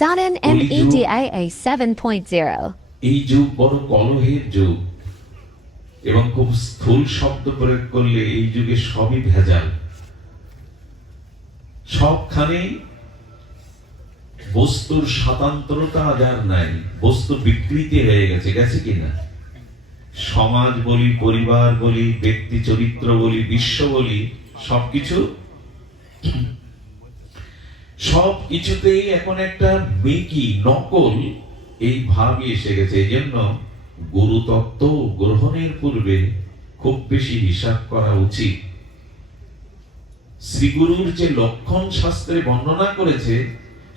Saturn MEDIA 7.0 এই যুগ বড় কলহের যুগ এবং খুব স্থূল শব্দ প্রয়োগ করলে এই যুগে সবই ভেজাল। সবখানে বস্তুর স্বতন্ত্রতা আর নাই, বস্তু বিকৃতি হয়ে গেছে, গেছে কিনা? সমাজ বলি, পরিবার বলি, ব্যক্তি চরিত্র বলি, বিশ্ব বলি, সবকিছুতেই এখন একটা মেকি নকল এই ভাবই এসে গেছে। এই জন্য গুরুতত্ত্ব গ্রহণের পূর্বে খুব বেশি হিসাব করা উচিত। শ্রীগুরুর যে লক্ষণ শাস্ত্রে বর্ণনা করেছে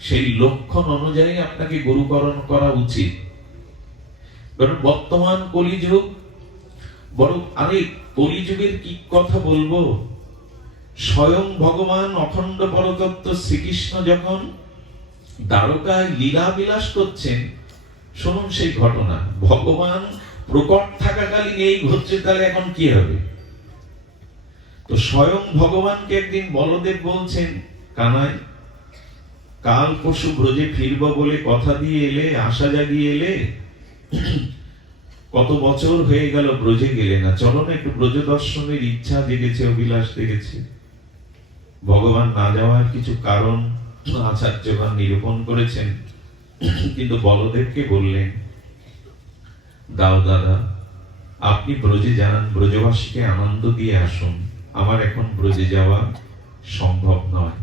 সেই লক্ষণ অনুযায়ী আপনাকে গুরুকরণ করা উচিত। কারণ বর্তমান কলিযুগ বড়, আরে কলিযুগের কি কথা বলবো, স্বয়ং ভগবান অখণ্ড পরতত্ত্ব শ্রীকৃষ্ণ যখন দ্বারকায় লীলা বিলাস করছেন, শুনুন সেই ঘটনা। ভগবান প্রকট থাকাকালীন এই ঘটছে, তাহলে এখন কি হবে? তো স্বয়ং ভগবানকে একদিন বলদেব বলছেন, কানাই কাল পশু ব্রজে ফিরব বলে কথা দিয়ে এলে, আশা জাগিয়ে এলে, কত বছর হয়ে গেল ব্রজে গেলে না, চলো না একটু ব্রজ দর্শনের ইচ্ছা জেগেছে, অভিলাষ জেগেছে। ভগবান না যাওয়ার কিছু কারণ আচার্যগণ নিরূপণ করেছেন, কিন্তু বলদেবকে বললেন, দাও দাদা, আপনি ব্রজে যান, ব্রজবাসীকে আনন্দ দিয়ে আসুন, আমার এখন ব্রজে যাওয়া সম্ভব নয়।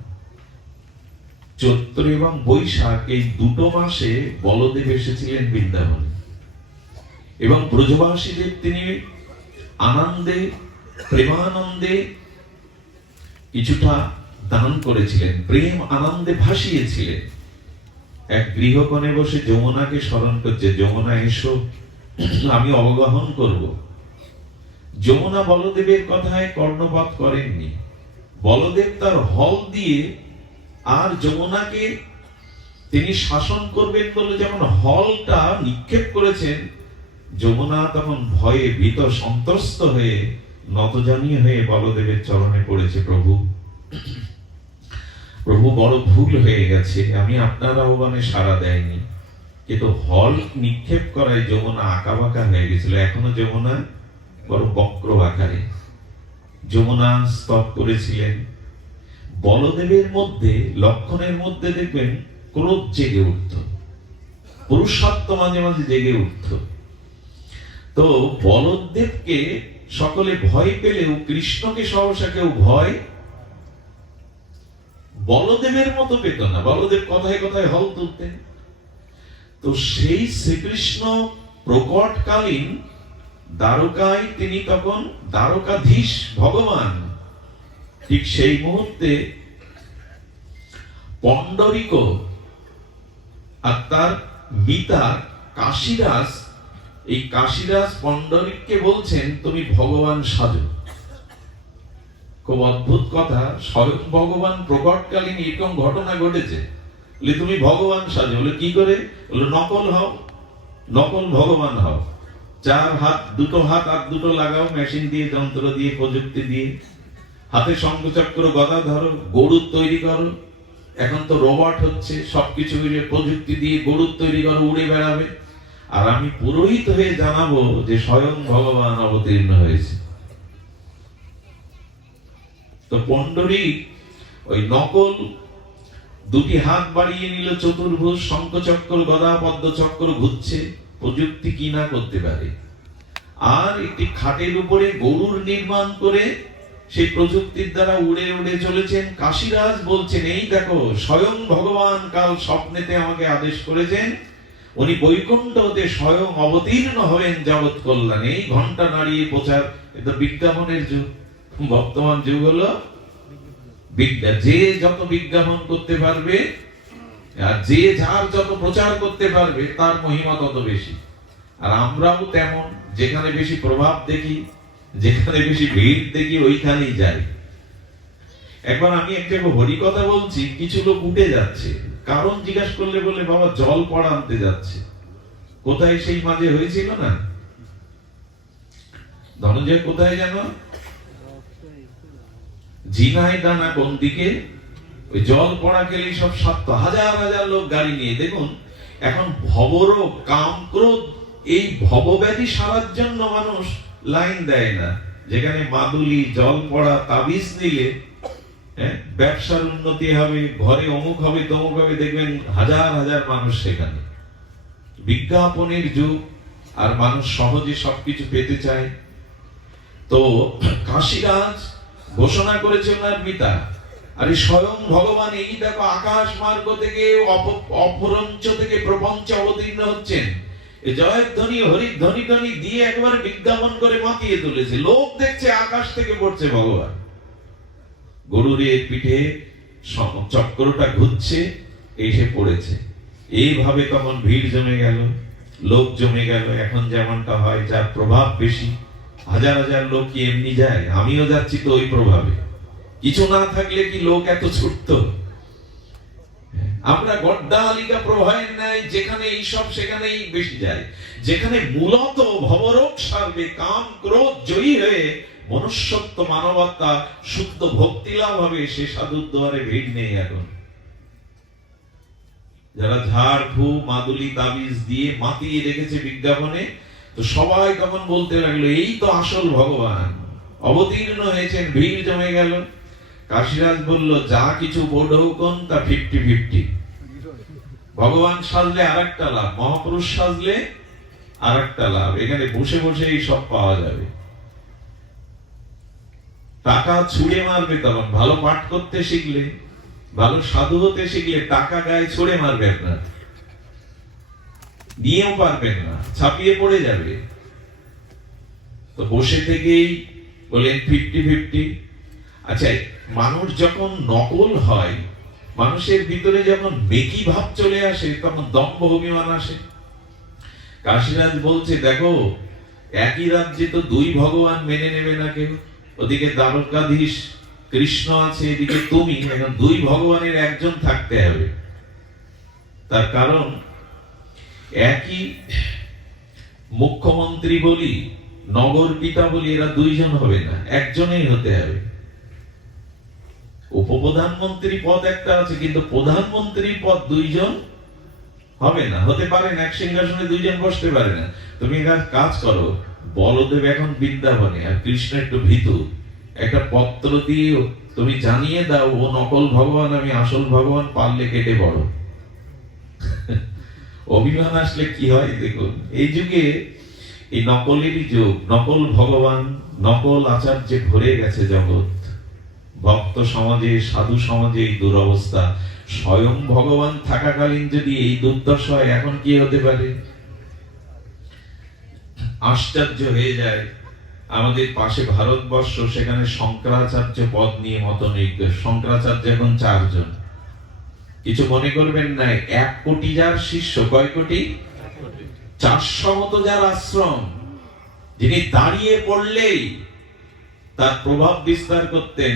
চৈত্র এবং বৈশাখ এই দুটো মাসে বলদেব এসেছিলেন বৃন্দাবনে এবং ব্রজবাসীদের তিনি আনন্দে, প্রেমানন্দে কিছুটা দান করেছিলেন, প্রেম আনন্দে ভাসিয়েছিলেন। এক গৃহকোণে বসে যমুনাকে স্মরণ করছে, যমুনা এসো, আমি অবগাহন করব। যমুনা বলদেবের কথায় কর্ণপাত করেননি। বলদেব তার হল দিয়ে আর যমুনাকে তিনি শাসন করবেন বলে যেমন হলটা নিক্ষেপ করেছেন, যমুনা তখন ভয়ে ভীত সন্ত্রস্ত হয়ে নতজানি হয়ে বলদেবের চরণে পড়েছে, প্রভু প্রভু বড় ভুল হয়ে গেছে, আমি আপনার আহ্বানে সাড়া দেয়নি। কিন্তু হল নিক্ষেপ করায় যমুনা আঁকা বাঁকা হয়ে গেছিল, এখনো যমুনা বড় বক্র আকারে। যমুনা স্তব করেছিলেন। বলদেবের মধ্যে, লক্ষণের মধ্যে দেখবেন ক্রোধ জেগে উঠত, পুরুষত্ব মাঝে মাঝে জেগে উঠত। তো বলদেবকে সকলে ভয় পেলেও কৃষ্ণকে সহসা কেউ ভয় বলদেবের মতো পেত না। বলদেব কথায় কথায় হল তুলতেন। তো সেই শ্রীকৃষ্ণ প্রকটকালীন দ্বারকায় তিনি তখন দ্বারকাধীশ ভগবান। ঠিক সেই মুহূর্তে পণ্ডরিক আর তার মিতা কাশীরাজ, এই কাশীরাজ পণ্ডরিককে বলছেন, তুমি ভগবান সাজো। খুব অদ্ভুত কথা, স্বয়ং ভগবান প্রকটকালীন এরকম ঘটনা ঘটেছে। বলে তুমি ভগবান সাজো। বলে কি করে? বলে নকল হও, নকল ভগবান হও। চার হাত, দুটো হাত আর দুটো লাগাও, মেশিন দিয়ে, যন্ত্র দিয়ে, প্রযুক্তি দিয়ে। হাতে শঙ্খচক্র গদা ধরো, গরুর তৈরি করো। এখন তো রোবট হচ্ছে, সবকিছু মিলে প্রযুক্তি দিয়ে গরুর তৈরি করো, উড়ে বেড়াবে। আর আমি পুরোহিত হয়ে জানাবো যে স্বয়ং ভগবান অবতীর্ণ হয়েছে। তো পণ্ডরিক ওই নকল দুটি হাত বাড়িয়ে নিল, চতুর্ভুজ, শঙ্খচক্র গদা পদ্মচক্র ঘুরছে, প্রযুক্তি কি না করতে পারে। আর একটি খাটের উপরে গরুর নির্মাণ করে সেই প্রযুক্তির দ্বারা উড়ে উড়ে চলেছেন। কাশীরাজ বলছেন, এই দেখো স্বয়ং ভগবান কাল স্বপ্নেতে আমাকে আদেশ করেছেন, উনি বৈকুণ্ঠ হতে স্বয়ং অবতীর্ণ হবেন জগৎ কল্যাণ। এই ঘন্টা নাড়িয়ে প্রচার, এটা বিজ্ঞাপনের যুগ। বর্তমান যুগ হলো বিজ্ঞান। যে যত বিজ্ঞাপন করতে পারবে আর যে যার যত প্রচার করতে পারবে, তার মহিমা তত বেশি। আর আমরাও তেমন, যেখানে বেশি প্রভাব দেখি, যেখানে বেশি ভিড় দেখি, ওইখানেই যাই। একবার আমি এক জায়গায় হরি কথা বলছি, কিছু লোক উঠে যাচ্ছে, কারণ জিজ্ঞাসা করলে বলে, বাবা জল পড়া আনতে যাচ্ছে। কোথায় সেই মাঝে হয়েছিল না, ধনঞ্জয় কোথায় যেন, ঝিনাইদানা কোন দিকে, ওই জল পড়া গেলেই সব সাত হাজার হাজার লোক গাড়ি নিয়ে। দেখুন এখন ভবরোগ, কাম, ক্রোধ, এই ভবব্যাধি সারার জন্য মানুষ লাইন দেয় না। যেখানে মাদুলি, জল পড়া, তাবিজ নিলে ব্যবসার উন্নতি হবে, ঘরে অমুক হবে, তমুক হবে, দেখবেন হাজার হাজার মানুষ সেখানে। বিজ্ঞাপনের যুগ, আর মানুষ সহজে সবকিছু পেতে চায়। তো কাশীরাজ ঘোষণা করেছে ওনার পিতা, আরে স্বয়ং ভগবান এই দেখো আকাশ মার্গ থেকে, অপরঞ্চ থেকে প্রপঞ্চে অবতীর্ণ হচ্ছেন। এই জয়ধ্বনি, হরিধ্বনি ধ্বনি দিয়ে একবার বিজ্ঞাপন করে মাতিয়ে তুলেছে। লোক দেখছে আকাশ থেকে পড়ছে ভগবান। গরুরের পিঠে চক্রটা ঘুরছে, এসে পড়েছে। এইভাবে তখন ভিড় জমে গেল, লোক জমে গেল। এখন যেমনটা হয়, যার প্রভাব বেশি, হাজার হাজার লোক কি এমনি যায়? আমিও যাচ্ছি তো ওই প্রভাবে। কিছু না থাকলে কি লোক এত ছুটতো? আমরা গড্ডালিকা প্রবাহের ন্যায় যেখানে এইসব সেখানেই বেশি যায়। যেখানে মূলত ভবরোগ সারবে, কাম ক্রোধ জয়ী হয়ে মনুষ্যত্ব, মানবতা, শুদ্ধ ভক্তি লাভ হবে, সে সাধুর দুয়ারে ভিড় নেই এখন। যারা ঝাড় ফু, মাদুলি, তাবিজ দিয়ে মাতিয়ে রেখেছে বিজ্ঞাপনে, তো সবাই তখন বলতে লাগলো এই তো আসল ভগবান অবতীর্ণ হয়েছেন। ভিড় জমে গেল। কাশীরাজ বলল যা কিছু বোধৌকন তা 50-50। ভগবান সাজলে আরেকটা লাভ, মহাপুরুষ সাজলে আরেকটা লাভ। এখানে বসে বসে এই সব পাওয়া যাবে। টাকা ছুঁড়ে মারবে তখন। ভালো পাঠ করতে শিখলে, ভালো সাধু হতে শিখলে টাকা গায়ে ছুঁড়ে মারবে আপনার, নিয়েও পারবেন না, ছাপিয়ে পড়ে যাবে। তো বসে থেকেই বলেন 50-50। আচ্ছা, মানুষ যখন নকল হয়, মানুষের ভিতরে যখন মেকি ভাব চলে আসে, তখন দম্ভ অভিমান আসে। কাশীরাজ বলছে দেখো, একই রাজ্যে তো দুই ভগবান মেনে নেবে না কেউ। ওদিকে দ্বারকাধীশ কৃষ্ণ আছে, এদিকে তুমি। এখন দুই ভগবানের একজন থাকতে হবে। তার কারণ একই মুখ্যমন্ত্রী বলি, নগর পিতা বলি, এরা দুইজন হবে না, একজনেই হতে হবে। উপপ্রধানমন্ত্রী পদ একটা আছে, কিন্তু প্রধানমন্ত্রীর পদ দুইজন হবে না, হতে পারে না। এক সিংহাসনে দুইজন বসতে পারে না। তুমি কাজ করো, বলদেব এখন বৃন্দাবনে আর কৃষ্ণ একটু ভীতু, একটা পত্র দিয়ে তুমি জানিয়ে দাও ও নকল ভগবান, আমি আসল ভগবান, পারলে কেটে বড়। অভিমান আসলে কি হয় দেখুন। এই যুগে এই নকলেরই যুগ। নকল ভগবান, নকল আচার্যে ভরে গেছে জগৎ। ভক্ত সমাজে, সাধু সমাজে এই দুরবস্থা। স্বয়ং ভগবান থাকাকালীন যদি এই দুর্দশা হয়, এখন কি হতে পারে? আশ্চর্য হয়ে যায়। আমাদের পাশে ভারতবর্ষ, সেখানে শঙ্করাচার্য পদ নিয়ে মতনৈক্য। শঙ্করাচার্য এখন 4 জন। কিছু মনে করবেন না, 1 কোটি যার শিষ্য। কয় কোটি? 400 মতো যার আশ্রম, যিনি দাঁড়িয়ে পড়লেই তার প্রভাব বিস্তার করতেন,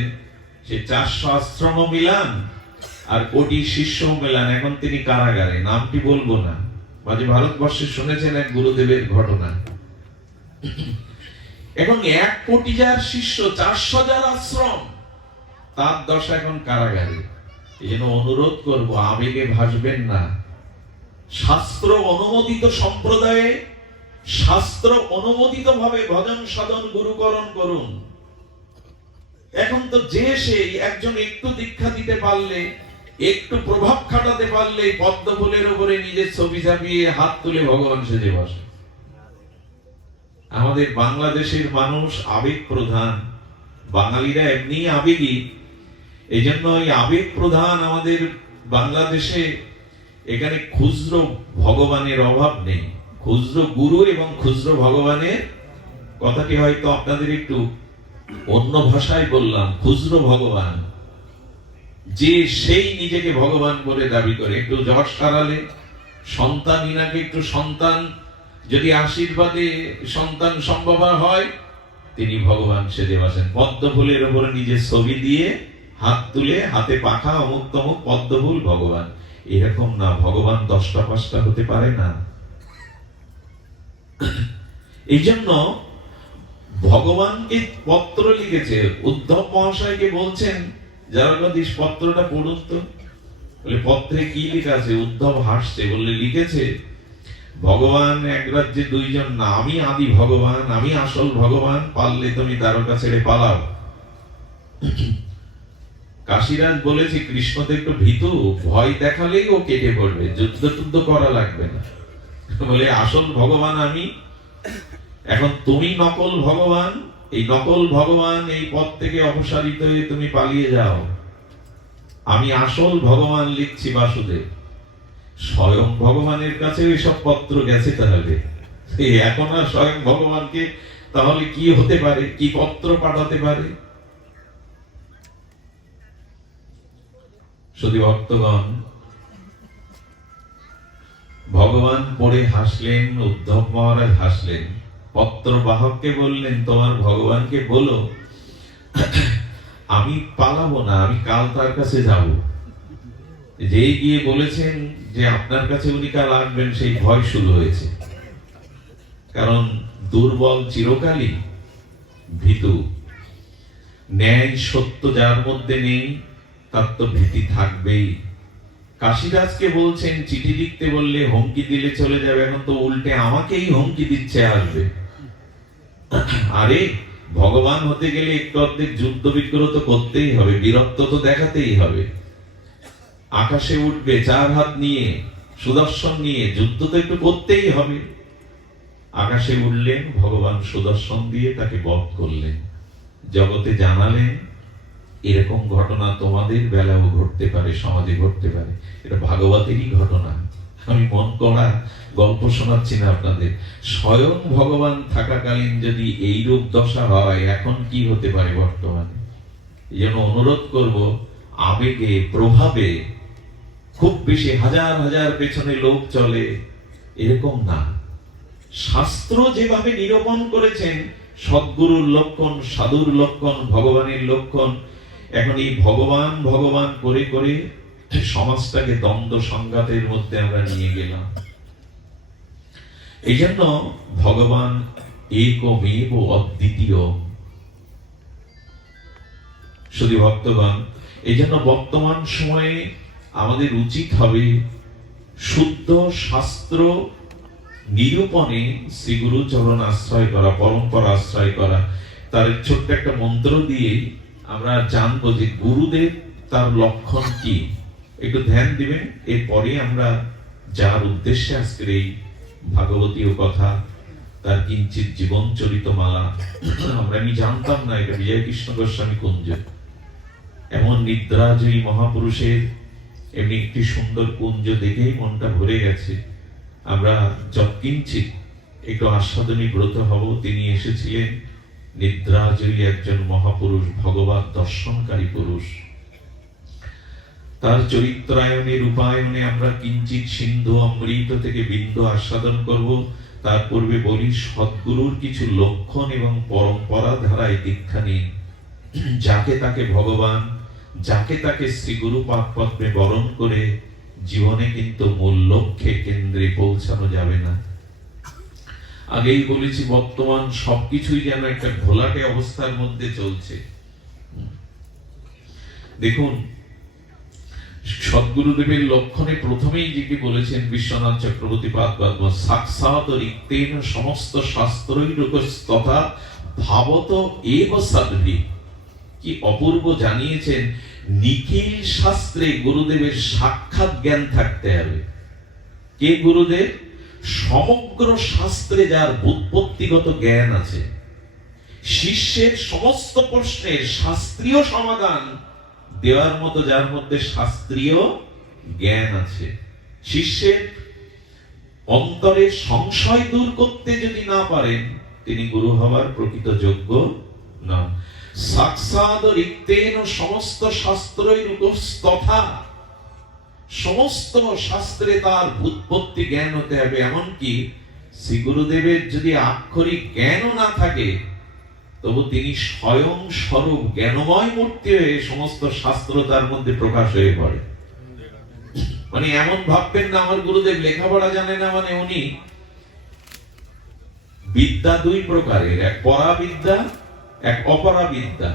সে 400 আশ্রম মিলান আর কোটি শিষ্য মিলান। এখন তিনি কারাগারে, নামটি বলবো না। মাঝে ভারতবর্ষে শুনেছেন এক গুরুদেবের ঘটনা। এখন 1 কোটি যার শিষ্য, 400 যার আশ্রম, তার দশা এখন কারাগারে। এই জন্য অনুরোধ করব, আবেগে ভাসবেন না। শাস্ত্র অনুমোদিত সম্প্রদায়ে, শাস্ত্র অনুমোদিত ভাবে ভজন সাধন গুরুকরণ করুন। এখন তো যে সেই একজন একটু দীক্ষা দিতে পারলে, একটু প্রভাব খাটাতে পারলে, পদ্ম ফুলের উপরে নিজের ছবি চাপিয়ে হাত তুলে ভগবান সেজে বসে। আমাদের বাংলাদেশের মানুষ আবেগ প্রধান। বাঙালিরা এমনি আবেগী। এই জন্য এই আবেগ প্রধান আমাদের বাংলাদেশে। এখানে খুচরো ভগবানের অভাব নেই। খুচরো গুরু এবং খুচরো ভগবানের কথাটি হয়তো আপনাদের একটু অন্য ভাষায় বললাম। খুচরো ভগবান, যে সেই নিজেকে ভগবান বলে দাবি করে। একটু জ্বর সারালে, সন্তান ইনাকে একটু সন্তান যদি আশীর্বাদে সন্তান সম্ভব হয়, তিনি ভগবান সেজে বসেন। পদ্ম ফুলের উপরে নিজের ছবি দিয়ে হাত তুলে, হাতে পাখা, অমুক তমুক পদ্ম ফুল, ভগবান। এরকম না, ভগবান 10টা 5টা হতে পারে না। এই জন্য ভগবানকে পত্র লিখেছে, উদ্ধব মহাশয়কে বলছেন জগদীশ পত্রটা পড়ুন তো। বলে পত্রে কি লেখা আছে? উদ্ধব হাসছে, বললে লিখেছে ভগবান এক রাজ্যে দুইজন না, আমি আদি ভগবান, আমি আসল ভগবান, পারলে তুমি দ্বারকা ছেড়ে পালাও। কাশীরাজ বলেছে কৃষ্ণ তো একটু ভীতু, ভয় দেখালেই ও কেটে পড়বে, যুদ্ধ টুদ্ধ করা লাগবে না। বলে আসল ভগবান আমি, এখন তুমি নকল ভগবান, এই নকল ভগবান এই পথ থেকে অপসারিত হয়ে তুমি পালিয়ে যাও, আমি আসল ভগবান লিখছি বাসুদেব। স্বয়ং ভগবানের কাছে এসব পত্র গেছে, তাহলে এখন আর স্বয়ং ভগবানকে তাহলে কি হতে পারে, কি পত্র পাঠাতে পারে? শুধু ভক্তগণ, ভগবান পড়ে হাসলেন, উদ্ধব মহারাজ হাসলেন, পত্র বাহককে বললেন তোমার ভগবানকে বলো আমি পালাবো না, আমি কাল তার কাছে যাব। যেই গিয়ে বলেছেন যে আপনার কাছে উনি কাল আসবেন, সেই ভয় শুরু হয়েছে। কারণ দুর্বল চিরকালই ভীতু, ন্যায় সত্য যার মধ্যে নেই তার তো ভীতি থাকবেই। কাশীরাজকে বলছেন চিঠি লিখতে, বললে হুমকি দিলে চলে যাবে, এখন তো উল্টে আমাকেই হুমকি দিচ্ছে আসবে। আরে ভগবান হতে গেলে একটু অর্ধেক যুদ্ধ বিগ্রহ তো করতেই হবে, বীরত্ব তো দেখাতেই হবে। আকাশে উঠবে চার হাত নিয়ে, সুদর্শন নিয়ে, যুদ্ধ তো একটু করতেই হবে। আকাশে উঠলেন, ভগবান সুদর্শন দিয়ে তাকে বধ করলেন, জগতে জানালেন এরকম ঘটনা তোমাদের বেলাও ঘটতে পারে, সমাজে ঘটতে পারে। এটা ভাগবতেরই ঘটনা, আমি মন করা গল্প শোনাচ্ছি না আপনাদের। স্বয়ং ভগবান থাকাকালীন যদি এই রূপ দশা হয়, এখন কি হতে পারে বর্তমানে? এই জন্য অনুরোধ করব, আবেগে প্রভাবে খুব বেশি হাজার হাজার পেছনে লোক চলে এরকম না। শাস্ত্র যেভাবে নিরূপণ করেছেন সদ্গুরুর লক্ষণ, সাধুর লক্ষণ, ভগবানের লক্ষণ, এখন এই ভগবান ভগবান করে করে সমাজটাকে দ্বন্দ্ব সংঘাতের মধ্যে আমরা নিয়ে গেলাম। এই জন্য ভগবান একমেব অদ্বিতীয়। শুধু ভক্তগণ, এই জন্য বর্তমান সময়ে আমাদের উচিত হবে শুদ্ধ শাস্ত্র নিরূপণে শ্রীগুরু চরণ আশ্রয় করা, পরম্পরা আশ্রয় করা। তার ছোট্ট একটা মন্ত্র দিয়ে আমরা জানবো যে গুরুদেব তার লক্ষণ কি, একটু ধ্যান দিবেন। এরপরে আমরা যার উদ্দেশ্যে আজকের এই ভাগবতীয় কথা, তার কিঞ্চিত জীবন চরিত মালা, আমি জানতাম না এটা বিজয় কৃষ্ণ গোস্বামী কুঞ্জ। এমন নিদ্রাজয়ী মহাপুরুষের এমনি একটি সুন্দর কুঞ্জ দেখেই মনটা ভরে গেছে। আমরা যৎকিঞ্চিত একটু আস্বাদনী ব্রত হব। তিনি এসেছিলেন নিদ্রাজয়ী একজন মহাপুরুষ, ভগবত দর্শনকারী পুরুষ। তার চরিত্রায়নে রূপায়নে আমরা কিঞ্চিত সিন্ধু অমৃত থেকে বিন্দু আস্বাদন করব। তার পূর্বে বলি, সদ্গুরুর কিছু লক্ষণ এবং পরম্পরা ধারায় দীক্ষা নিন। যাকে তাকে ভগবান, যাকে তাকে শ্রীগুরু পাদপদ্মে বরণ করে জীবনে কিন্তু মূল লক্ষ্যে কেন্দ্রে পৌঁছানো যাবে না। আগেই বলেছি বর্তমান সবকিছুই যেন একটা ঘোলাটে অবস্থার মধ্যে চলছে। দেখুন, সদ্গুরুদেবের লক্ষণে প্রথমেই যেটি বলেছেন বিশ্বনাথ চক্রবর্তী পাদ, সাক্ষাৎ রিক্তেন সমস্ত শাস্ত্রৈরুকস্তথা ভাবত এব সাধ্বী। কি অপূর্ব জানিয়েছেন, নিখিল শাস্ত্রে গুরুদেবের সাক্ষাৎ জ্ঞান থাকতে হবে। কে গুরুদেব? সমগ্র শাস্ত্রে যার ব্যুৎপত্তিগত জ্ঞান আছে, শিষ্যের সমস্ত প্রশ্নের শাস্ত্রীয় সমাধান দেওয়ার মতো যার মধ্যে শাস্ত্রীয় জ্ঞান আছে। শিষ্যের অন্তরে সংশয় দূর করতে যদি না পারেন, তিনি গুরু হবার প্রকৃত যোগ্য নন। সাক্ষাৎ রিক্তেন সমস্ত শাস্ত্রৈরুকস্তথা, সমস্ত শাস্ত্রে তার ব্যুৎপত্তি জ্ঞান হতে হবে। এমনকি শ্রী গুরুদেবের যদি আক্ষরিক জ্ঞানও না থাকে, তবু তিনি স্বয়ং স্বরূপ জ্ঞানময় মূর্তি হয়ে সমস্ত শাস্ত্র তার মধ্যে প্রকাশ হয়ে পড়ে। মানে এমন ভাববেন না আমার গুরুদেব লেখাপড়া জানে না, মানে উনি। বিদ্যা দুই প্রকারের, এক পরাবিদ্যা, এক অপরাবিদ্যা।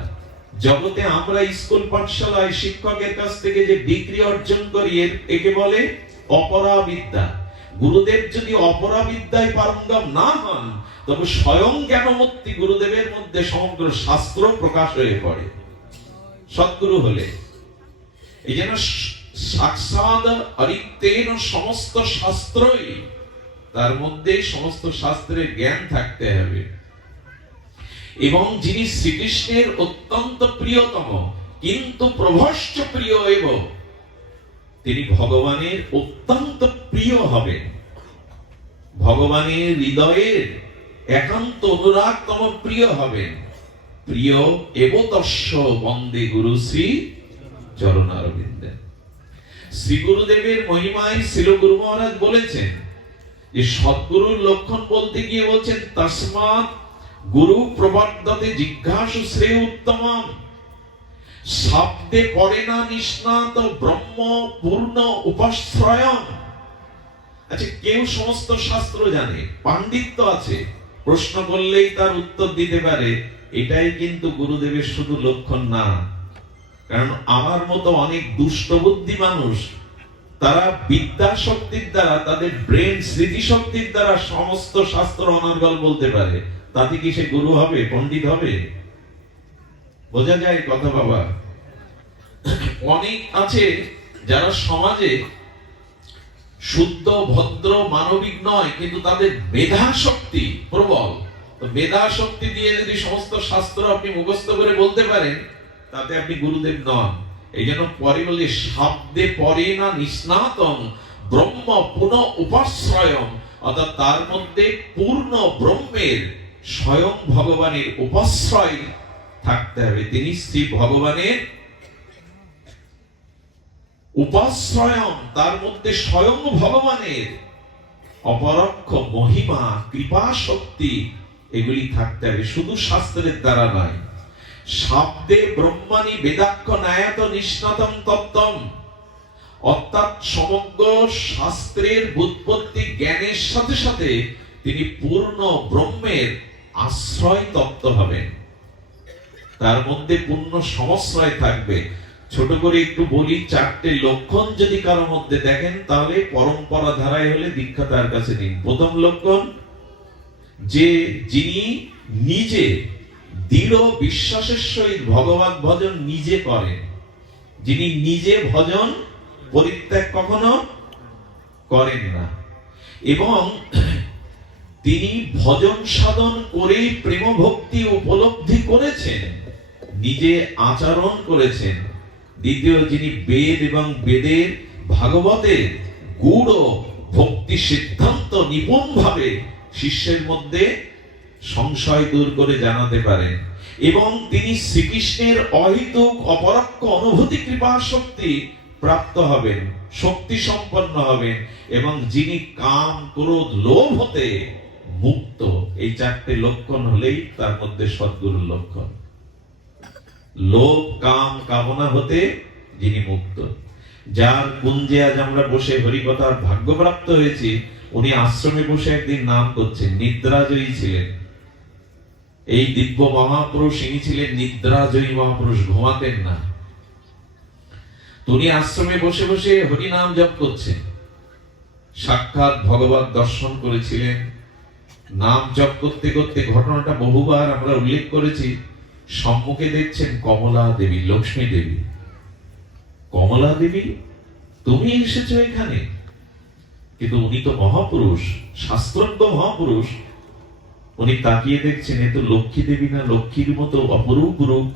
জগতে আমরা স্কুল পাঠশালায় শিক্ষকের কাছ থেকে যে ডিগ্রি অর্জন করি একে বলে অপরাবিদ্যা। গুরুদেব যদি অপরাবিদ্যায় পারঙ্গম না হন, তবে স্বয়ং জ্ঞানমূর্তি গুরুদেবের মধ্যে সমগ্র শাস্ত্র প্রকাশ হয়ে পড়ে সদ্গুরু হলে। এই জন্য সাক্ষাৎ অরিক্তেন সমস্ত শাস্ত্রই, তার মধ্যে সমস্ত শাস্ত্রের জ্ঞান থাকতে হবে। এবং যিনি শ্রীকৃষ্ণের অত্যন্ত প্রিয়তম কিন্তু প্রভশ্চ প্রিয় এবং তিনি ভগবানের অত্যন্ত প্রিয় হবেন, ভগবানের হৃদয়ের একান্ত অনুরাগতম প্রিয় হবেন। প্রিয় এবতস্য বন্দে গুরু শ্রী চরণারবিন্দে। শ্রী গুরুদেবের মহিমায় শ্রীল গুরু মহারাজ বলেছেন যে সদ্গুরুর লক্ষণ বলতে গিয়ে বলছেন তস্মাৎ গুরু প্রবর্ততে জিজ্ঞাসু শ্রেয় উত্তমম শব্দে পড়ে না নিষ্ণাত ব্রহ্ম পূর্ণ উপাশ্রয়ম। আচ্ছা, কেউ সমস্ত শাস্ত্র জানে, পাণ্ডিত্য আছে, প্রশ্ন করলেই তার উত্তর দিতে পারে, এটাই কিন্তু গুরুদেবের শুধু লক্ষণ না। কারণ আমার মতো অনেক দুষ্টবুদ্ধি মানুষ, তারা বিদ্যা শক্তির দ্বারা, তাদের ব্রেন স্মৃতি শক্তির দ্বারা সমস্ত শাস্ত্র অনর্গল বলতে পারে, তাতে কি সে গুরু হবে, পণ্ডিত হবে? বোঝা যায় কথা বাবা? অনেক আছে যারা সমাজে শুদ্ধ ভদ্র মানবিক নয়, কিন্তু তাদের মেধা শক্তি প্রবল। মেধা শক্তি দিয়ে যদি সমস্ত শাস্ত্র আপনি মুখস্থ করে বলতে পারেন, তাতে আপনি গুরুদেব নন। এই জন্য পরে বলে শব্দে পরে না নিষ্ণাতং ব্রহ্ম পুনঃ উপাশ্রয়ম, অর্থাৎ তার মধ্যে পূর্ণ ব্রহ্মের স্বয়ং ভগবানের উপাশ্রয় থাকতে হবে। তিনি শ্রী ভগবানের উপাশ্রয়ম, তার মধ্যে স্বয়ং ভগবানের অপরোক্ষ মহিমা কৃপা শক্তি এগুলি থাকতে হবে, শুধু শাস্ত্রের দ্বারা নয়। শব্দে ব্রহ্মাণী বেদাক্ষ ন্যায়ত নিষ্ণাতম তত্ত্বম, অর্থাৎ সমগ্র শাস্ত্রের ব্যুৎপত্তি জ্ঞানের সাথে সাথে তিনি পূর্ণ ব্রহ্মের আশ্রয় তত্ত্ব হবেন, তার মধ্যে পূর্ণ সমশ্রয় থাকবে। ছোট করে একটু বলি, 4টে লক্ষণ যদি কারোর মধ্যে দেখেন, তাহলে পরম্পরা ধারায় হলে দীক্ষা তার কাছে নিন। প্রথম লক্ষণ, যে যিনি নিজে দৃঢ় বিশ্বাসের সহিত ভগবত ভজন নিজে করেন, যিনি নিজে ভজন পরিত্যাগ কখনো করেন না, এবং তিনি ভজন সাধন করেই প্রেম ভক্তি উপলব্ধি করেছেন, নিজে আচরণ করেছেন। দ্বিতীয়, যিনি বেদ এবং বেদের ভাগবতের গূঢ় ভক্তি সিদ্ধান্ত নিপুণ ভাবে শিষ্যের মধ্যে সংশয় দূর করে জানাতে পারেন, এবং তিনি শ্রীকৃষ্ণের অহেতুক অপরোক্ষ অনুভূতি কৃপা শক্তি প্রাপ্ত হবেন, শক্তি সম্পন্ন হবেন, এবং যিনি কাম ক্রোধ লোভ হতে মুক্ত। এই 4টে লক্ষণ হলেই তার মধ্যে সদ্গুরুর লক্ষণ। লোভ কাম কামনা হতে যিনি মুক্ত, যার কুঞ্জে আজ আমরা বসে হরিকথার ভাগ্যপ্রাপ্ত হয়েছি, উনি আশ্রমে বসে একদিন নাম করছেন, নিদ্রাজয়ী ছিলেন। এই দিব্য মহাপুরুষ ইনি ছিলেন নিদ্রাজয়ী মহাপুরুষ, ঘুমাতেন না। উনি আশ্রমে বসে বসে হরি নাম জপ করছেন, সাক্ষাৎ ভগবত দর্শন করেছিলেন। নাম জপ করতে করতে, ঘটনাটা বহুবার আমরা উল্লেখ করেছি, সম্মুখে দেখছেন কমলা দেবী, লক্ষ্মী দেবী। কমলা দেবী, তুমি এসেছো এখানে? কিন্তু উনি তো মহাপুরুষ, শাস্ত্রজ্ঞ মহাপুরুষ। উনি তাকিয়ে দেখছেন, এ তো লক্ষ্মী দেবী না, লক্ষ্মীর মতো অপরূপ রূপ।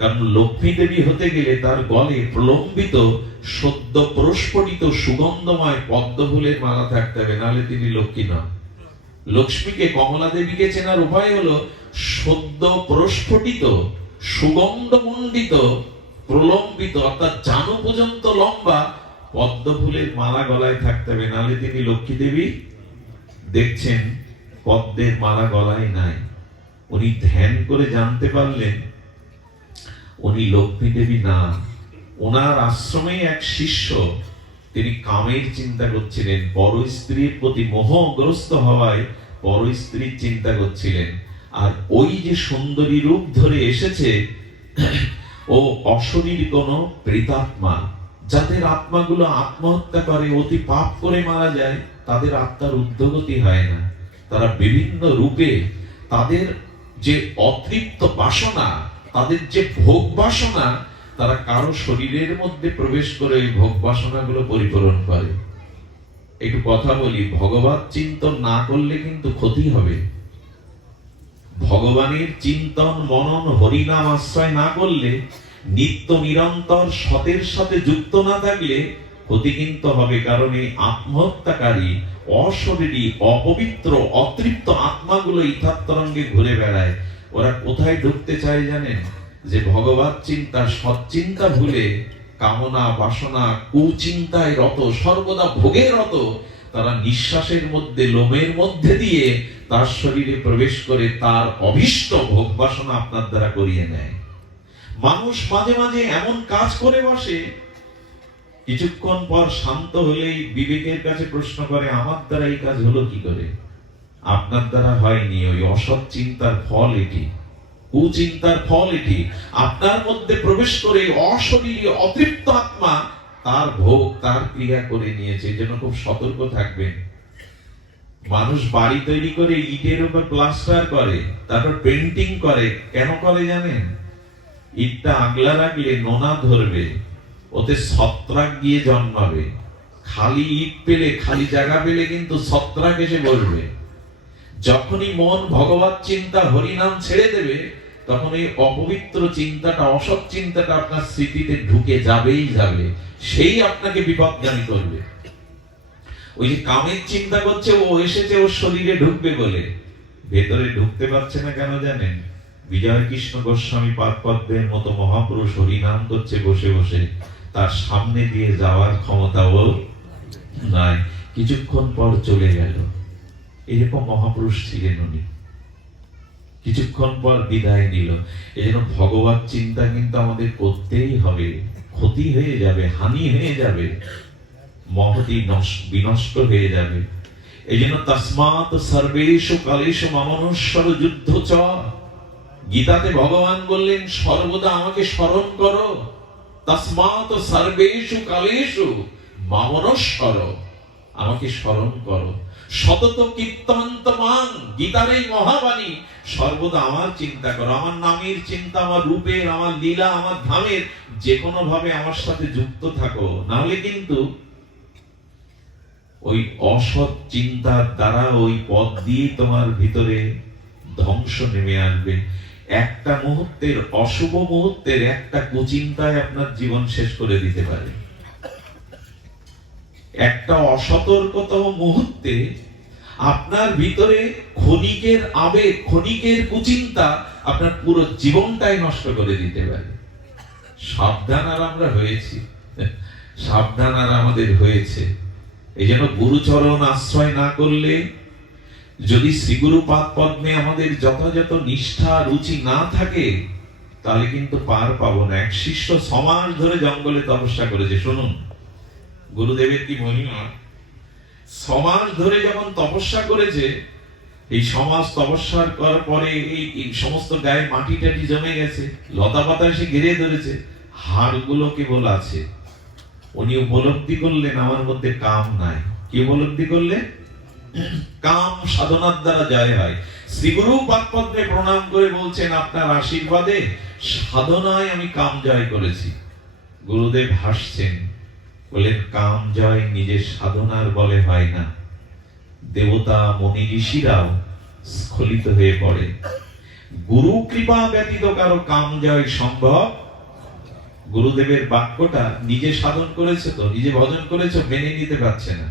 কারণ লক্ষ্মী দেবী হতে গেলে তার গলে প্রলম্বিত সদ্য প্রস্ফুটিত সুগন্ধময় পদ্ম ফুলের মালা থাকতে হবে, নাহলে তিনি লক্ষ্মী নন। লক্ষ্মীকে, কমলা দেবীকে চেনার উপায় হলো সদ্য প্রস্ফুটিত সুগন্ধমণ্ডিত প্রলম্বিত, অর্থাৎ জানু পর্যন্ত লম্বা পদ্ম ফুলের মালা গলায় থাকতে হবে, নাহলে তিনি লক্ষ্মী দেবী। দেখছেন পদ্মের মালা গলায় নাই। উনি ধ্যান করে জানতে পারলেন উনি লক্ষ্মী দেবী না। ওনার আশ্রমে এক শিষ্য, তিনি কামের চিন্তা করছিলেন, পর স্ত্রীর প্রতি মোহগ্রস্ত হওয়ায় পর স্ত্রীর চিন্তা করছিলেন। আর ওই যে সুন্দরী রূপ ধরে এসেছে, ও অশরীর কোন প্রেতাত্মা, যাদের আত্মাগুলো আত্মহত্যা করে, অতি পাপ করে মারা যায়, তাদের আত্মার ঊর্ধ্বগতি হয় না। তারা বিভিন্ন রূপে তাদের যে অতৃপ্ত বাসনা, তাদের যে ভোগ বাসনা, তারা কারো শরীরের মধ্যে প্রবেশ করে এই ভোগ বাসনাগুলো পরিপূরণ করে। একটু কথা বলি, ভগবত চিন্তন না করলে কিন্তু ক্ষতি হবে। ভগবানের চিন্তন মনন হরিনাম আশ্রয় না করলে, নিত্য নিরন্তর সতের সাথে যুক্ত না থাকলে ক্ষতি কিন্তু হবে। কারণ এই আত্মহত্যাকারী, অশরীরী, অপবিত্র, অতৃপ্ত আত্মাগুলো ইথাত্তরঙ্গে ঘুরে বেড়ায়। ওরা কোথায় ঢুকতে চায় জানেন? যে ভগবত চিন্তা, সৎচিন্তা ভুলে কামনা বাসনা কুচিন্তায় রত, সর্বদা ভোগে রত, তারা নিঃশ্বাসের মধ্যে, লোমের মধ্যে দিয়ে তার শরীরে প্রবেশ করে তার অভীষ্ট ভোগ বাসনা আপনার দ্বারা করিয়ে নেয়। মানুষ মাঝে মাঝে এমন কাজ করে বসে, কিছুক্ষণ পর শান্ত হলেই বিবেকের কাছে প্রশ্ন করে, আমার দ্বারা এই কাজ হলো কি করে? আপনার দ্বারা হয়নি। ওই অসৎ চিন্তার ফল এটি, কুচিন্তার ফল এটি। আপনার মধ্যে প্রবেশ করে অশরীরী অতৃপ্ত আত্মা তার ভোগ, তার ক্রিয়া করে নিয়েছে। যেন খুব সতর্ক থাকবেন। মানুষ বাড়ি তৈরি করে ইটের উপর প্লাস্টার করে, তারপর পেন্টিং করে। কেন করে জানেন? ইটটা আগলা রাখলে নোনা ধরবে, ওতে ছত্রাক গিয়ে জন্মাবে। খালি ইট পেলে, খালি জায়গা পেলে কিন্তু ছত্রাক এসে বসবে। যখনই মন ভগবত চিন্তা, হরিনাম ছেড়ে দেবে, তখন এই অপবিত্র চিন্তাটা, অসৎ চিন্তাটা আপনার স্মৃতিতে ঢুকে যাবেই যাবে। সেই আপনাকে বিপদগামী করবে। ওই যে কামের চিন্তা করছে, ও এসেছে ওর শরীরে ঢুকবে বলে, ভেতরে ঢুকতে পারছে না। কেন জানেন? বিজয় কৃষ্ণ গোস্বামী পাদপদ্মের মতো মহাপুরুষ হরিনাম করছে বসে বসে, তার সামনে দিয়ে যাওয়ার ক্ষমতা ওর নাই। কিছুক্ষণ পর চলে গেল। এরকম মহাপুরুষ ছিলেন উনি। কিছুক্ষণ পর বিদায় নিল। এই জন্য ভগবত চিন্তা কিন্তু আমাদের করতেই হবে। ক্ষতি হয়ে যাবে, হানি হয়ে যাবে, মহতি বিনষ্ট হয়ে যাবে। এই জন্য তস্মাৎ সর্বেষু কালেষু মমনুষ্বর যুদ্ধ চ। গীতাতে ভগবান বললেন, সর্বদা আমাকে স্মরণ করো। তস্মাৎ সর্বেষু কালেষু মমনুষ্বর, আমাকে স্মরণ করো। সতত কীর্তন্ত মাং, গীতার এই মহাবাণী, সর্বদা আমার চিন্তা করো। আমার নামের চিন্তা, আমার রূপের, আমার লীলা, আমার ধামের, যে কোনো ভাবে আমার সাথে যুক্ত থাকো। নাহলে কিন্তু ওই অসৎ চিন্তার দ্বারা ওই পথ দিয়ে তোমার ভিতরে ধ্বংস নেমে আসবে। একটা মুহূর্তের, অশুভ মুহূর্তের একটা কুচিন্তায় আপনার জীবন শেষ করে দিতে পারে। একটা অসতর্কতম মুহূর্তে আপনার ভিতরে ক্ষণিকের আবেগ, ক্ষণিকের কুচিন্তা আপনার পুরো জীবনটাই নষ্ট করে দিতে পারে। সাবধান আর আমরা হয়েছি, সাবধান আর আমাদের হয়েছে। এই জন্য গুরুচরণ আশ্রয় না করলে, যদি শ্রীগুরু পাদ পদ্মে আমাদের যথাযথ নিষ্ঠা রুচি না থাকে, তাহলে কিন্তু পার পাবো না। এক শিষ্য 6 মাস ধরে জঙ্গলে তপস্যা করেছে। শুনুন গুরুদেবের কি মহিমা। 6 মাস ধরে যখন তপস্যা করেছে, এই সমাজ তপস্যার করার পরে এই সমস্ত গায়ে মাটি টাটি জমে গেছে, লতা পাতা এসে ঘিরে ধরেছে, হাড়গুলো কেবল আছে। উনি উপলব্ধি করলেন আমার মধ্যে কাম নাই। কি উপলব্ধি করলেন? কাম সাধনার দ্বারা জয় হয়। শ্রীগুরু পাদপদ্মে প্রণাম করে বলছেন, আপনার আশীর্বাদে সাধনায় আমি কাম জয় করেছি। গুরুদেব হাসছেন, বলেন, কাম জয় নিজের সাধনার বলে হয় না। দেবতা মুনি ঋষিরাও স্খলিত হয়ে পড়ে। গুরু কৃপা ব্যতীত কারো কাম জয় সম্ভব। গুরুদেবের বাক্যটা নিজে সাধন করেছে তো, নিজে ভজন করেছে, মেনে নিতে পারছে না।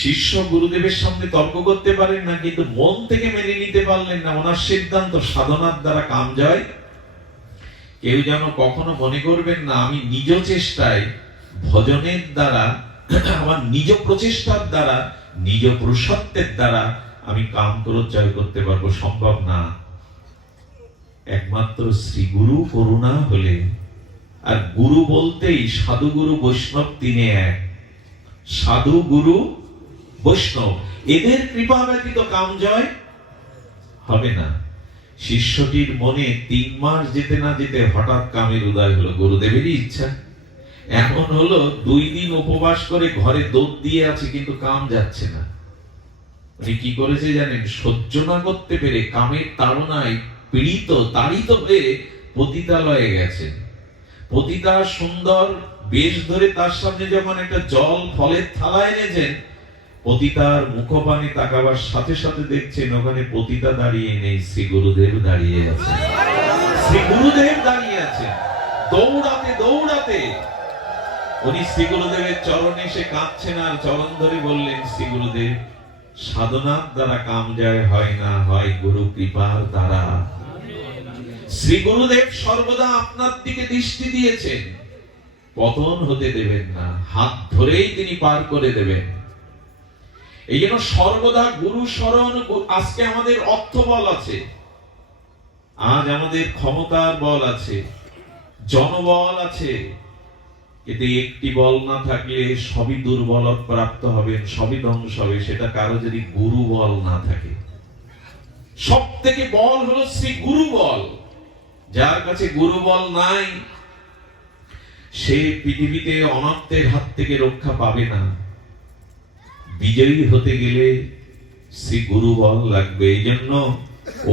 শিষ্য গুরুদেবের সামনে তর্ক করতে পারেন না, কিন্তু মন থেকে মেনে নিতে পারলেন না। ওনার সিদ্ধান্ত সাধনার দ্বারা কাম জয়। কেউ যেন কখনো মনে করবেন না আমি নিজ চেষ্টায়, ভজনের দ্বারা, আমার নিজ প্রচেষ্টার দ্বারা, নিজ পুরুষত্বের দ্বারা আমি কাম ক্রোধ জয় করতে পারবো। সম্ভব না। একমাত্র শ্রী গুরু করুণা হলে। আর গুরু বলতেই সাধু গুরু বৈষ্ণব তিনে এক। সাধু গুরু বৈষ্ণব, এদের কৃপা ব্যতীত কাম জয় হবে না। শিষ্যটির মনে 3 মাস যেতে না যেতে হঠাৎ কামের উদয় হলো। গুরুদেবেরই ইচ্ছা। এমন হলো 2 দিন উপবাস করে ঘরে দোধ দিয়ে আছে, কিন্তু কাম যাচ্ছে না। উনি কি করেছে জানেন? সহ্য না করতে পেরে কামের তাড়নায় পীড়িত তাড়িত হয়ে পতিতালয়ে গেছেন। পতিতা সুন্দর বেশ ধরে তার সামনে যখন একটা জল ফলের থালা এনেছেন, পতিতার মুখপানে তাকাবার সাথে সাথে দেখছেন ওখানে পতিতা দাঁড়িয়ে নেই, শ্রী গুরুদেব দাঁড়িয়ে আছেন। শ্রী গুরুদেব দাঁড়িয়ে আছেন। দৌড়াতে দৌড়াতে উনি শ্রী গুরুদেবের চরণে এসে কাঁদছেন আর চরণ ধরে বললেন, শ্রী গুরুদেব, সাধনার দ্বারা কাম জয় হয় না, হয় গুরু কৃপার দ্বারা। শ্রী গুরুদেব সর্বদা আপনার দিকে দৃষ্টি দিয়েছেন, পতন হতে দেবেন না, হাত ধরেই তিনি পার করে দেবেন। এই জন্য সর্বদা গুরু শরণ। আজকে আমাদের অর্থ বল আছে, আজ আমাদের ক্ষমতার বল আছে, জনবল আছে, এতে একটি বল না থাকলে সবই দুর্বল প্রাপ্ত হবেন, সবই ধ্বংস হবে। সেটা কারো যদি গুরু বল না থাকে। সব থেকে বল হলো শ্রী গুরু বল। যার কাছে গুরু বল নাই, সে পৃথিবীতে অনর্থের হাত থেকে রক্ষা পাবে না। বিজয়ী হতে গেলে শ্রী গুরু বল লাগবে। এই জন্য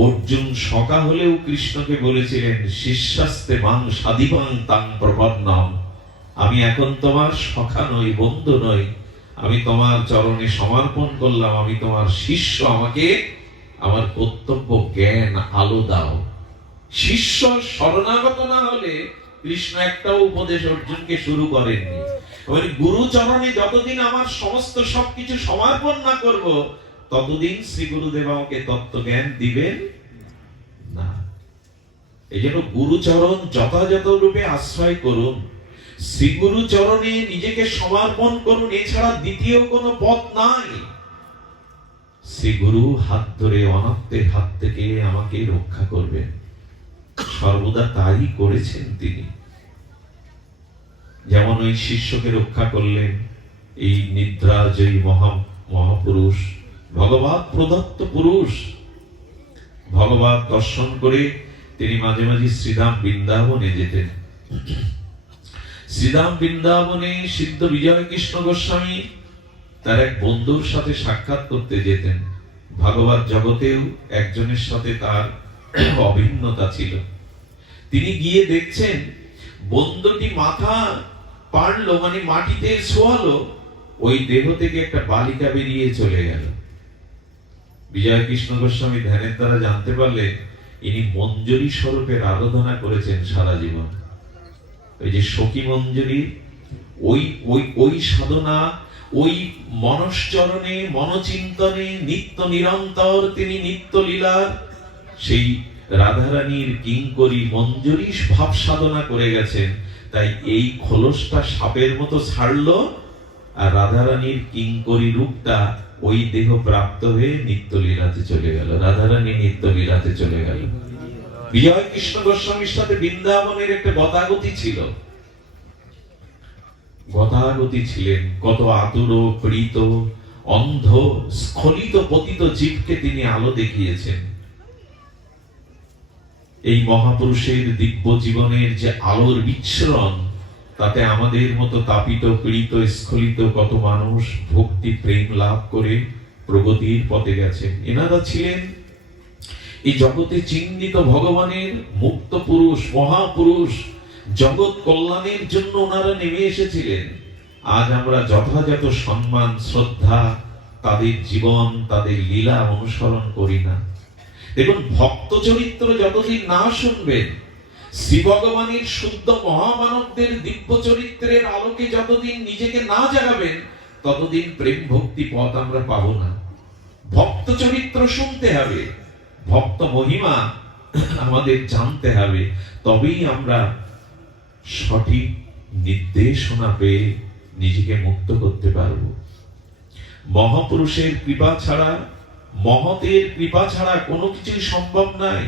অর্জুন সকা হলেও কৃষ্ণকে বলেছিলেন, শিষ্যাস্তে মাং সাধিবাং তাং প্রপন্নম। আমি এখন তোমার সখা নই, বন্ধু নই, আমি তোমার চরণে সমর্পণ করলাম, আমি তোমার শিষ্য, আমাকে আমার কর্তব্য জ্ঞান আলো দাও। শিষ্য শরণাগত না হলে কৃষ্ণ একটাও উপদেশ অর্জুনকে শুরু করেননি। গুরু চরণে যতদিন আমার সমস্ত সবকিছু সমর্পণ না করব, ততদিন শ্রী গুরুদেব আমাকে তত্ত্ব জ্ঞান দিবেন না। এই জন্য গুরুচরণ যথাযথ রূপে আশ্রয় করুন, শ্রী গুরু চরণে নিজেকে সমর্পণ করুন। এছাড়া দ্বিতীয় কোনো পথ নাই। শ্রী গুরু হাত ধরে অনর্থের হাত থেকে আমাকে রক্ষা করবেন, সর্বদা তাই করেছেন তিনি। যেমন ওই শিষ্যকে রক্ষা করলেন এই নিদ্রাজয়ী মহাপুরুষ, ভগবৎ প্রদত্ত পুরুষ। ভগবৎ দর্শন করে তিনি মাঝে মাঝে শ্রীধাম বৃন্দাবনে যেতেন। শ্রীধাম বৃন্দাবনে সিদ্ধ বিজয় কৃষ্ণ গোস্বামী তার এক বন্ধুর সাথে সাক্ষাৎ করতে যেতেন। ভাগবত জগতেও একজনের সাথে তার অভিন্নতা ছিল। তিনি গিয়ে দেখছেন বন্ধুটি মাথা পাড়লো, মানে মাটিতে শোয়ালো, ওই দেহ থেকে একটা বালিকা বেরিয়ে চলে গেল। বিজয় কৃষ্ণ গোস্বামী ধ্যানের দ্বারা জানতে পারলেন ইনি মঞ্জুরি স্বরূপের আরাধনা করেছেন সারা জীবন। ওই যে সখী মঞ্জুরি, ওই সাধনা, ওই মনশ্চরণে মনচিন্তনে নিত্য নিরন্তর তিনি নিত্য লীলার সেই রাধারানীর কিঙ্করী মঞ্জুরি ভাব সাধনা করে গেছেন। তাই এই খোলসটা সাপের মতো ছাড়লো, আর রাধারানীর কিঙ্করী রূপটা ওই দেহ প্রাপ্ত হয়ে নিত্য লীলাতে চলে গেল। রাধারানী নিত্য লীলাতে চলে গেল। বিজয় কৃষ্ণ গোস্বামীর সাথে বৃন্দাবনের একটা গতাগতি ছিল, গতাগতি ছিলেন। কত আতুর পীড়িত অন্ধ স্খলিত পতিত জীবকে তিনি আলো দেখিয়েছেন। এই মহাপুরুষের দিব্য জীবনের যে আলোর বিচ্ছরণ, তাতে আমাদের মতো তাপিত পীড়িত স্খলিত কত মানুষ ভক্তি প্রেম লাভ করে প্রগতির পথে গেছেন। এনারা ছিলেন এই জগতে চিহ্নিত ভগবানের মুক্ত পুরুষ, মহাপুরুষ। জগৎ কল্যাণের জন্য ওনারা নেমে এসেছিলেন। আজ আমরা যথাযথ সম্মান শ্রদ্ধা তাদের জীবন তাদের লীলা অনুসরণ করি না। দেখুন, ভক্ত চরিত্র যতদিন না শুনবেন, শ্রী ভগবানের শুদ্ধ মহামানবদের দিব্য চরিত্রের আলোকে যতদিন নিজেকে না জাগাবেন, ততদিন প্রেম ভক্তি পথ আমরা পাবো না। ভক্ত চরিত্র শুনতে হবে, ভক্ত মহিমা আমাদের জানতে হবে, তবেই আমরা সঠিক নির্দেশনা পেয়ে নিজেকে মুক্ত করতে পারব। মহাপুরুষের কৃপা ছাড়া, মহতের কৃপা ছাড়া কোনো কিছুই সম্ভব নাই।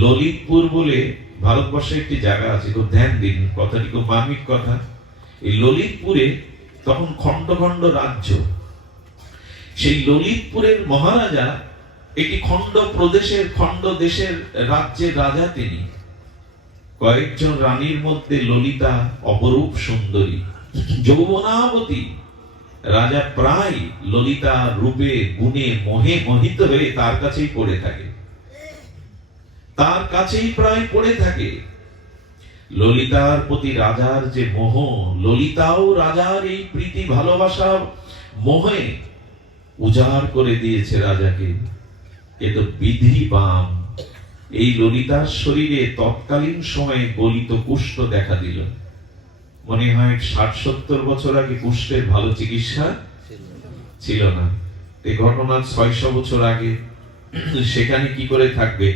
ললিতপুর বলে ভারতবর্ষে একটি জায়গা আছে, খুব ধ্যান দিন, কথাটি খুব মার্মিক কথা। এই ললিতপুরে তখন খন্ড খন্ড রাজ্য। সেই ললিতপুরের মহারাজা একটি খণ্ড প্রদেশের খণ্ড দেশের রাজ্যের রাজা তিনি। কয়েকজন রানীর মধ্যে ললিতা অপরূপ সুন্দরী, যৌবনাবতী। রাজা প্রায় ললিতা রূপে গুণে মোহে মোহিত হয়ে তার কাছেই পড়ে থাকে, তার কাছেই প্রায় পড়ে থাকে। ললিতার প্রতি রাজার যে মোহ, ললিতাও রাজার এই প্রীতি ভালোবাসা মোহে উজাড় করে দিয়েছে রাজাকে। এ তো বিধি বাম। এই ললিতার শরীরে তৎকালীন সময়ে গলিত কুষ্ঠ দেখা দিল। মনে হয় ৬০-৭০ বছর আগে কুষ্ঠের ভালো চিকিৎসা ছিল না। এই ঘটনা ৬০০ বছর আগে। সেখানে কি করে থাকবে?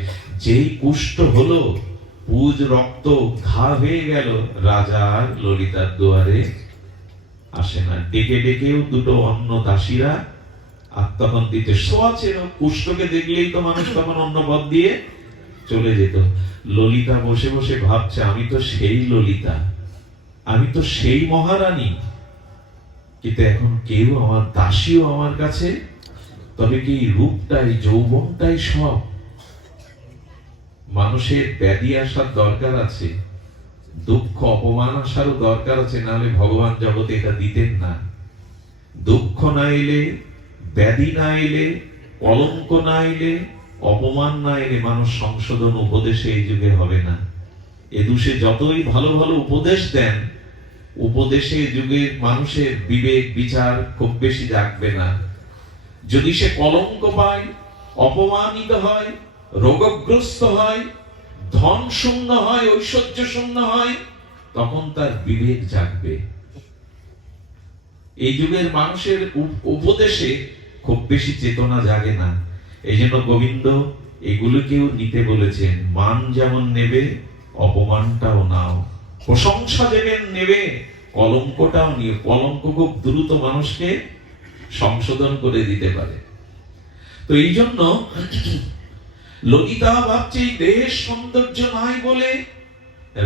যেই কুষ্ঠ হলো, পুজ রক্ত ঘা হয়ে গেল, রাজা আর ললিতার দুয়ারে আসে না। ডেকে ডেকেও দুটো অন্য দাসীরা আত্মহন দিতে শোয়াছিল। কুষ্ঠকে দেখলেই তো মানুষ তখন অন্য পথ দিয়ে চলে যেত। ললিতা বসে বসে ভাবছে, আমি তো সেই ললিতা, আমি তো সেই মহারানী, কিন্তু এখন কেউ আমার দাসীও আমার কাছে। তবে কি রূপটাই যৌবনটাই সব? মানুষের ব্যাধি আসার দরকার আছে, দুঃখ অপমান আসারও দরকার আছে, নাহলে ভগবান জগতে এটা দিতেন না। দুঃখ না এলে, ব্যাধি না এলে, কলঙ্ক না এলে, অপমান না এলে মানুষ সংশোধন উপদেশে এই যুগে হবে না। এদুষে যতই ভালো ভালো উপদেশ দেন, উপদেশে যুগে মানুষের বিবেক বিচার খুব বেশি জাগবে না। যদি সে কলঙ্ক পায়, অপমানিত হয়, রোগগ্রস্ত হয়, ধন শূন্য হয়, ঐশ্বর্য শূন্য হয়, তখন তার বিবেক জাগবে। এই যুগের মানুষের উপদেশে খুব বেশি চেতনা জাগে না। এই জন্য গোবিন্দ এগুলোকেও নিতে বলেছেন। মান যেমন নেবে, অপমানটাও নাও। প্রশংসা যেমন নেবে, কলঙ্কটাও নিয়ে। কলঙ্ক খুব দ্রুত মানুষকে সংশোধন করে দিতে পারে। তো এই জন্য ললিতা ভাবছে এই দেহের সৌন্দর্য নাই বলে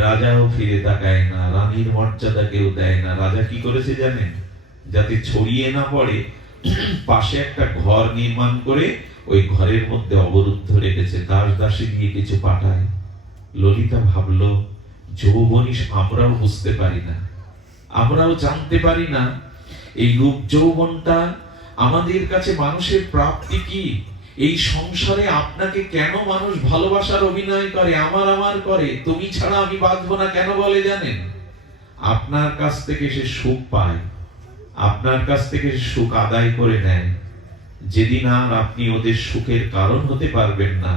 রাজাও ফিরে তাকায় না, রানীর মর্যাদা কেউ দেয় না। রাজা কি করেছে জানেন? যাতে ছড়িয়ে না পড়ে, পাশে একটা ঘর নির্মাণ করে ওই ঘরের মধ্যে অবরুদ্ধ রেখেছে, দাস দাসী দিয়ে কিছু পাঠায়। ললিতা ভাবলো, যৌবনী আমরাও বুঝতে পারি না, আমরাও জানতে পারি না এই রূপ যৌবনটা আমাদের কাছে মানুষের প্রাপ্তি কি। এই সংসারে আপনাকে কেন মানুষ ভালোবাসার অভিনয় করে, আমার আমার করে, তুমি ছাড়া আমি বাঁচবো না কেন বলে জানেন? আপনার কাছ থেকে সে সুখ পায়, আপনার কাছ থেকে সুখ আদায় করে নেয়। যেদিন আর আপনি ওদের সুখের কারণ হতে পারবেন না,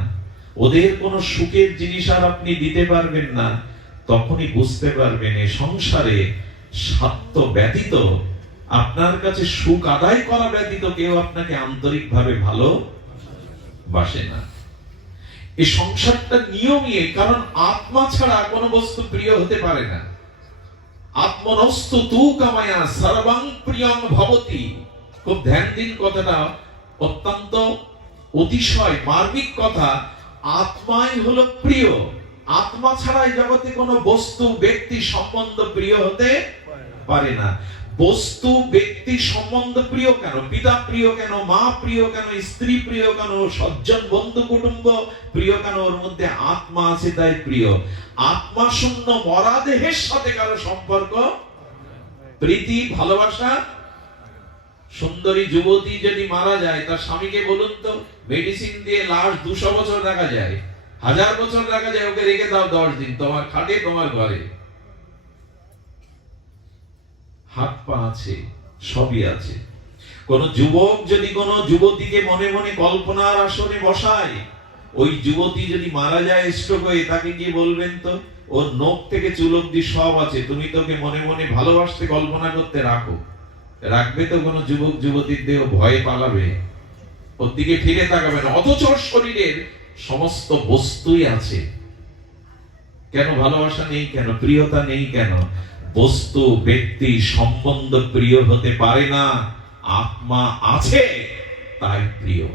ওদের কোনো সুখের জিনিস আর আপনি দিতে পারবেন না, তখনই বুঝতে পারবেন এই সংসারে স্বার্থ ব্যতীত, আপনার কাছে সুখ আদায় করা ব্যতীত কেউ আপনাকে আন্তরিকভাবে ভালোবাসে না। এই সংসারটা নিয়মই, কারণ আত্মা ছাড়া কোনো বস্তু প্রিয় হতে পারে না। আত্মনস্তু তু কামায়া সর্বং প্রিয়ং ভবতি। খুব ধ্যান দিন কথাটা, অত্যন্ত অতিশয় মার্মিক কথা। আত্মাই হলো প্রিয়। আত্মা ছাড়া এই জগতে কোনো বস্তু ব্যক্তি সম্বন্ধ প্রিয় হতে পারে না। বস্তু ব্যক্তি সম্বন্ধ প্রিয় কেন? পিতা প্রিয় কেন? মা প্রিয় কেন? স্ত্রী প্রিয় কেন? সজ্জন বন্ধু কুটুম্ব প্রিয় কেন? ওর মধ্যে আত্মা আছে তাই প্রিয়। আত্মা শূন্য মরা দেহের সাথে কারো সম্পর্ক, প্রীতি, ভালোবাসা। সুন্দরী যুবতী যদি মারা যায়, তার স্বামীকে বলুন তো, মেডিসিন দিয়ে লাশ 200 বছর রাখা যায়, 1000 বছর রাখা যায়, ওকে রেখে দাও 10 দিন তোমার খাটে, তোমার ঘরে। হাত পা আছে, সবই আছে। কোন যুবক যদি কোন যুবতীকে মনে মনে কল্পনার আসনে বসায়, ওই যুবতী যদি মারা যায় স্ট্রোক হয়ে, তাকে গিয়ে বলবেন তো, ওর নখ থেকে চুল অব্দি সব আছে, তুমি তোকে মনে মনে ভালোবাসতে কল্পনা করতে রাখো। রাখবে তো কোন যুবক যুবতীর দেহ ভয়ে পালাবে, ওর দিকে ফিরে তাকাবে না। অথচ শরীরের সমস্ত বস্তুই আছে। কেন ভালোবাসা নেই কেন? প্রিয়তা নেই কেন? বস্তু ব্যক্তি সম্বন্ধ প্রিয় হতে পারে না, আত্মা আছে তাই প্রিয়।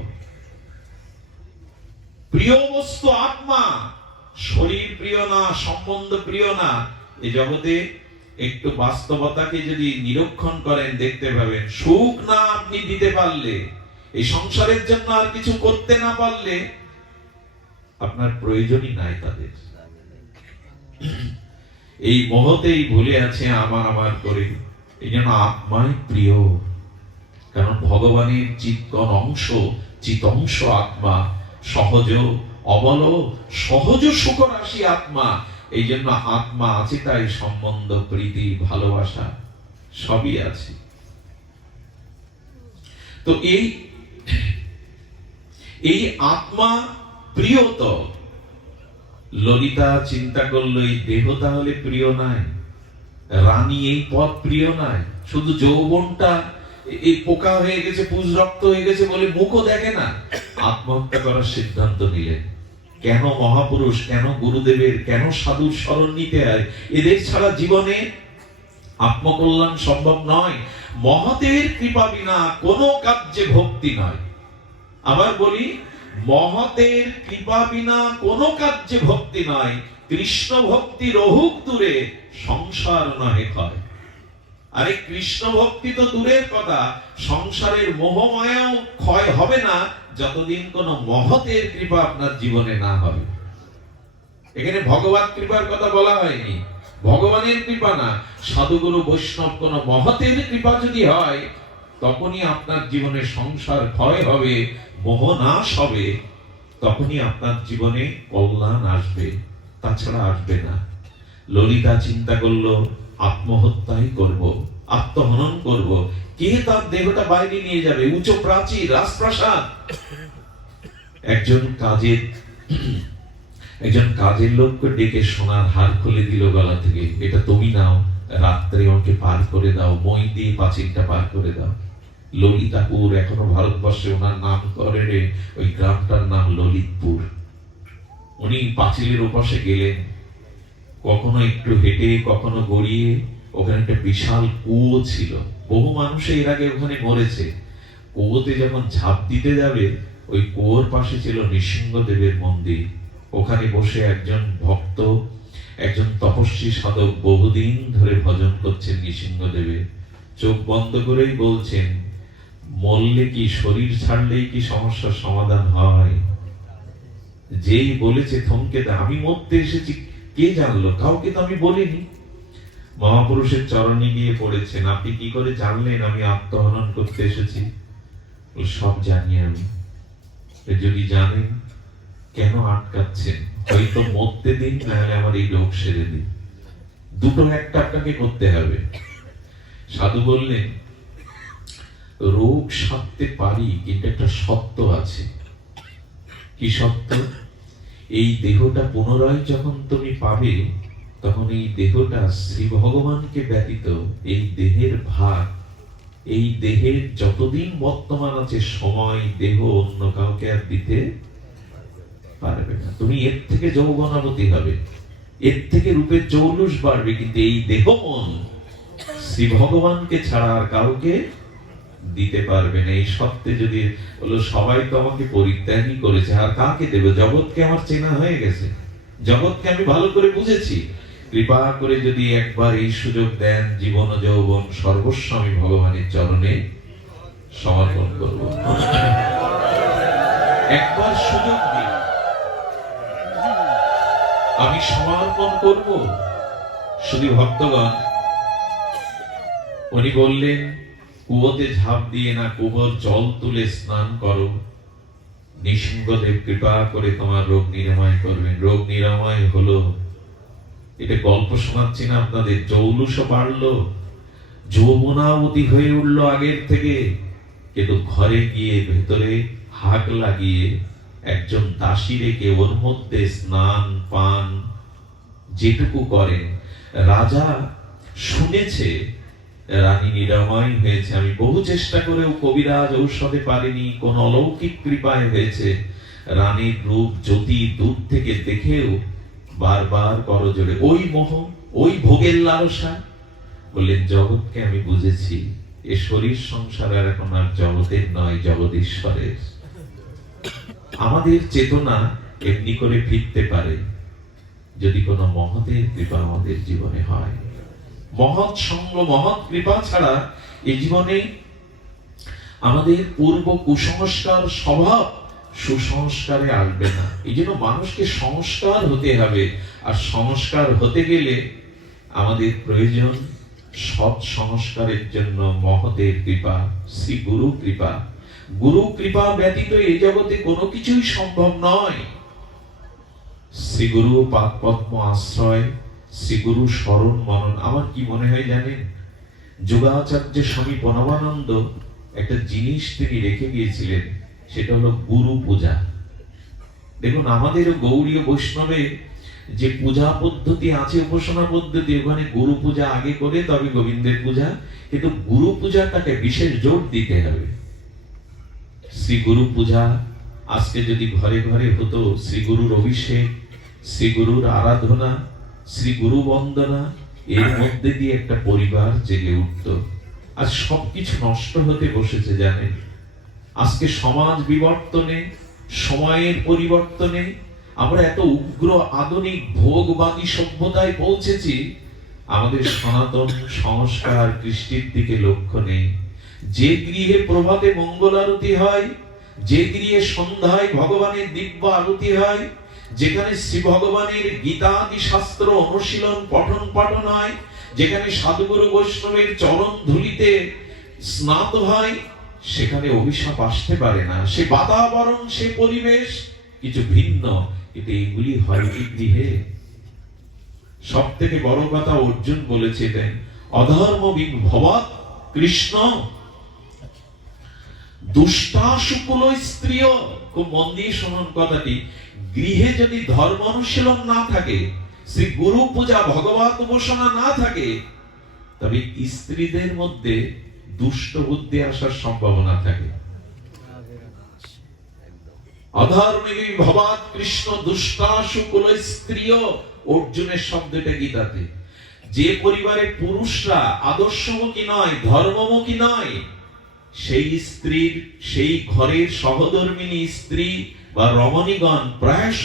প্রিয় বস্তু আত্মা, শরীর প্রিয় না, সম্বন্ধ প্রিয় না। এই জগতে একটু বাস্তবতাকে যদি নিরীক্ষণ করেন, দেখতে পাবেন সুখ না আপনি দিতে পারলে, এই সংসারের জন্য আর কিছু করতে না পারলে আপনার প্রয়োজনই নাই তাদের। এই মোহতেই ভুলে আছে আমার আমার করে। এই জন্য আত্মাই প্রিয়, কারণ ভগবানের চিৎকন অংশ, চিত অংশ আত্মা, সহজ অবল সহজ সুখরাশি আত্মা। এই জন্য আত্মা আছে, তাই সম্বন্ধ, প্রীতি, ভালোবাসা সবই আছে। তো এই আত্মা প্রিয়। তো ললিতা চিন্তা করলো এই দেহ তাহলে প্রিয় নাই, রানী এই পদ প্রিয় নাই, শুধু যৌবনটা এই পোকা হয়ে গেছে, পুজ রক্ত হয়ে গেছে বলে মুখও দেখে না। আত্মহত্যা করার সিদ্ধান্ত নিলেন। কেন মহাপুরুষ, কেন গুরুদেবের, কেন সাধুর শরণ নিতে হয়? এদের ছাড়া জীবনে আত্মকল্যাণ সম্ভব নয়। মহতের কৃপা বিনা কোনো কার্যে ভক্তি নয়। আবার বলি, মহতের কৃপা বিনা কোনো কার্যে ভক্তি নয়। কৃষ্ণ ভক্তি রহুক দূরে, সংসার নহে ক্ষয়। আরে কৃষ্ণ ভক্তি তো দূরের কথা, সংসারের মোহমায়াও ক্ষয় হবে না যতদিন কোন মহতের কৃপা আপনার জীবনে না হবে। এখানে ভগবত কৃপার কথা বলা হয়নি, ভগবানের কৃপা না, সাধুগুরু বৈষ্ণব কোন মহতের কৃপা যদি হয়, তখনই আপনার জীবনে সংসার ক্ষয় হবে, মোহ নাশ হবে, তখনই আপনার জীবনে কল্যাণ আসবে, তাছাড়া আসবে না। ললিতা চিন্তা করলো আত্মহত্যাই করব, আত্মহনন করব। কে তার দেহটা বাইরে নিয়ে যাবে? উঁচু প্রাচীর, রাজপ্রাসাদ। একজন কাজের লোককে ডেকে সোনার হার খুলে দিল গলা থেকে, এটা তুমি নাও, রাত্রে ওকে পার করে দাও, মই দিয়ে পাঁচিলটা পার করে দাও। ললিতাপুর, এখনো ভারতবর্ষে ওনার নাম করে, ওই গ্রামটার নাম ললিতপুর। উনি পাঁচিলের ওপাশে গেলেন, কখনো একটু হেঁটে, কখনো গড়িয়ে। ওখানে একটা বিশাল কুয়ো ছিল, বহু মানুষ এর আগে ওখানে মরেছে। কুয়োতে যখন ঝাঁপ দিতে যাবে, ওই কুয়োর পাশে ছিল নৃসিংহদেবের মন্দির। ওখানে বসে একজন ভক্ত, একজন তপস্বী সাধক বহুদিন ধরে ভজন করছেন নৃসিংহদেবের। চোখ বন্ধ করেই বলছেন, মরলে কি, শরীর ছাড়লেই কি সমস্যার সমাধান হয়? যেই বলেছে থমকে দেয়, আমি মরতে এসেছি, কে জানলো? কাউকে তো আমি বলিনি। মহাপুরুষের চরণে গিয়ে পড়েছেন, আপনি কি করে জানলেন আমি আত্মহনন করতে এসেছি? সব জানি আমি। যদি জানেন কেন আটকাচ্ছেন? হয়তো মরতে দিন, নাহলে আমার এই রোগ সেরে দিন, দুটো একটা আপনাকে করতে হবে। সাধু বললেন, রোগ সারতে পারি, কিন্তু একটা সত্য আছে। কি সত্য? এই দেহটা পুনরায় যখন তুমি পাবে, তখন এই দেহটা শ্রী ভগবানকে ব্যতীত এই দেহের ভাগ, এই দেহের যতদিন বর্তমান আছে সময়, দেহ অন্য কাউকে আর দিতে পারবে না। তুমি এর থেকে যৌবনাবতী হবে, এর থেকে রূপের জৌলুস বাড়বে, কিন্তু এই দেহ মন শ্রী ভগবানকে ছাড়া আর কাউকে দিতে পারবে না। এই সত্যে যদি বলো, সবাই তো আমাকে পরিত্যাগই করেছে, আর কাকে দেব? জগৎকে আমার চেনা হয়ে গেছে, জগৎকে আমি ভালো করে বুঝেছি। কৃপা করে যদি একবার এই সুযোগ দেন, জীবন যৌবন সর্বস্ব আমি ভগবানের চরণে সমর্পণ করব। একবার সুযোগ দিন, আমি সমর্পণ করব। শুধু ভক্তগণ, উনি বললেন, কুয়োতে ঝাঁপ দিয়ে না, কুয়োর জল তুলে স্নান করো, নৃসিংহদেব কৃপা করে তোমার রোগ নিরাময় করবেন। রোগ নিরাময় হলো। এটা গল্প শোনাচ্ছি না আপনাদের, জৌলুসও বাড়লো, যৌবনাবতী হয়ে উঠলো আগের থেকে। কিন্তু ঘরে গিয়ে ভেতরে হাক লাগিয়ে একজন দাসী রেখে ওর মধ্যে স্নান পান যেটুকু করেন, রাজা শুনেছে রানী নিরাময় হয়েছে। আমি বহু চেষ্টা করেও কবিরাজ ঔষধে পারেনি, কোন অলৌকিক কৃপায় হয়েছে। রানীর রূপ জ্যোতি দূর থেকে দেখেও বারবার করজোড়ে ওই মোহ, ওই ভোগের লালসা। বললেন, জগৎকে আমি বুঝেছি, এ শরীর সংসার আর এখন আর জগতের নয়, জগদীশ্বরের। আমাদের চেতনা এমনি করে ফিরতে পারে যদি কোনো মহতের কৃপা আমাদের জীবনে হয়। মহৎ সঙ্গ, মহৎ কৃপা ছাড়া এই জীবনে আমাদের পূর্ব কুসংস্কার স্বভাব সুসংস্কারে আসবে না। এই জন্য মানুষকে সংস্কার হতে হবে, আর সংস্কার হতে গেলে আমাদের প্রয়োজন সৎ সংস্কারের জন্য মহতের কৃপা, শ্রী গুরু কৃপা। গুরু কৃপা ব্যতীত এই জগতে কোনো কিছুই সম্ভব নয়। শ্রী গুরু পাদ পদ্ম আশ্রয়, শ্রী গুরু শরণ মনন। আমার কি মনে হয় জানেন, যোগাচার্য স্বামী প্রণবানন্দ একটা জিনিস তিনি রেখে গিয়েছিলেন, সেটা হলো গুরু পূজা। দেখুন, আমাদের গৌড়ীয় বৈষ্ণবে যে পূজা পদ্ধতি আছে, উপাসনা পদ্ধতি, ওখানে গুরু পূজা আগে করে তবে গোবিন্দের পূজা, কিন্তু গুরু পূজাটাকে বিশেষ জোর দিতে হবে। শ্রী গুরু পূজা আজকে যদি ঘরে ঘরে হতো, শ্রী গুরুর অভিষেক, শ্রী গুরুর আরাধনা, শ্রী গুরু বন্দনা, এর মধ্যে দিয়ে একটা পরিবার জেগে উঠত। আজ সবকিছু নষ্ট হতে বসেছে জানেন। আজকে সমাজ বিবর্তনে, সময়ের পরিবর্তনে আমরা এত উগ্র আধুনিক ভোগবাদী সভ্যতায় পৌঁছেছি, আমাদের সনাতন সংস্কার কৃষ্টির দিকে লক্ষ্য নেই। যে গৃহে প্রভাতে মঙ্গল আরতি হয়, যে গৃহে সন্ধ্যায় ভগবানের দিব্য আরতি হয়, যেখানে শ্রী ভগবানের গীতাদি শাস্ত্র অনুশীলন পঠন পাঠন হয়, যেখানে সাধুগুরু বৈষ্ণবের চরণ ধুলিতে স্নাত হয়, সেখানে অভিশাপ আসতে পারে না। সে বাতাবরণ, সে পরিবেশ কিছু ভিন্ন, কিন্তু এগুলি হয় কি গৃহে? সব থেকে বড় কথা অর্জুন বলেছিলেন, অধর্ম বিভবাৎ কৃষ্ণ দুষ্টাশুকুল স্ত্রীয়। খুব মন দিয়ে শুনুন কথাটি। গৃহে যদি ধর্ম অনুশীলন না থাকে, শ্রী গুরু পূজা ভগবত উপাসনা না থাকে, তবে স্ত্রীদের মধ্যে দুষ্ট বুদ্ধি আসার সম্ভাবনা থাকে। অধর্মে বিভবাৎ কৃষ্ণ দুষ্টাশুকুল স্ত্রীয়, অর্জুনের শব্দটা গীতাতে। যে পরিবারে পুরুষরা আদর্শমুখী নয়, ধর্মমুখী নয়, সেই স্ত্রীর, সেই ঘরের সহধর্মিনী স্ত্রী বা রমণীগণ প্রায়শ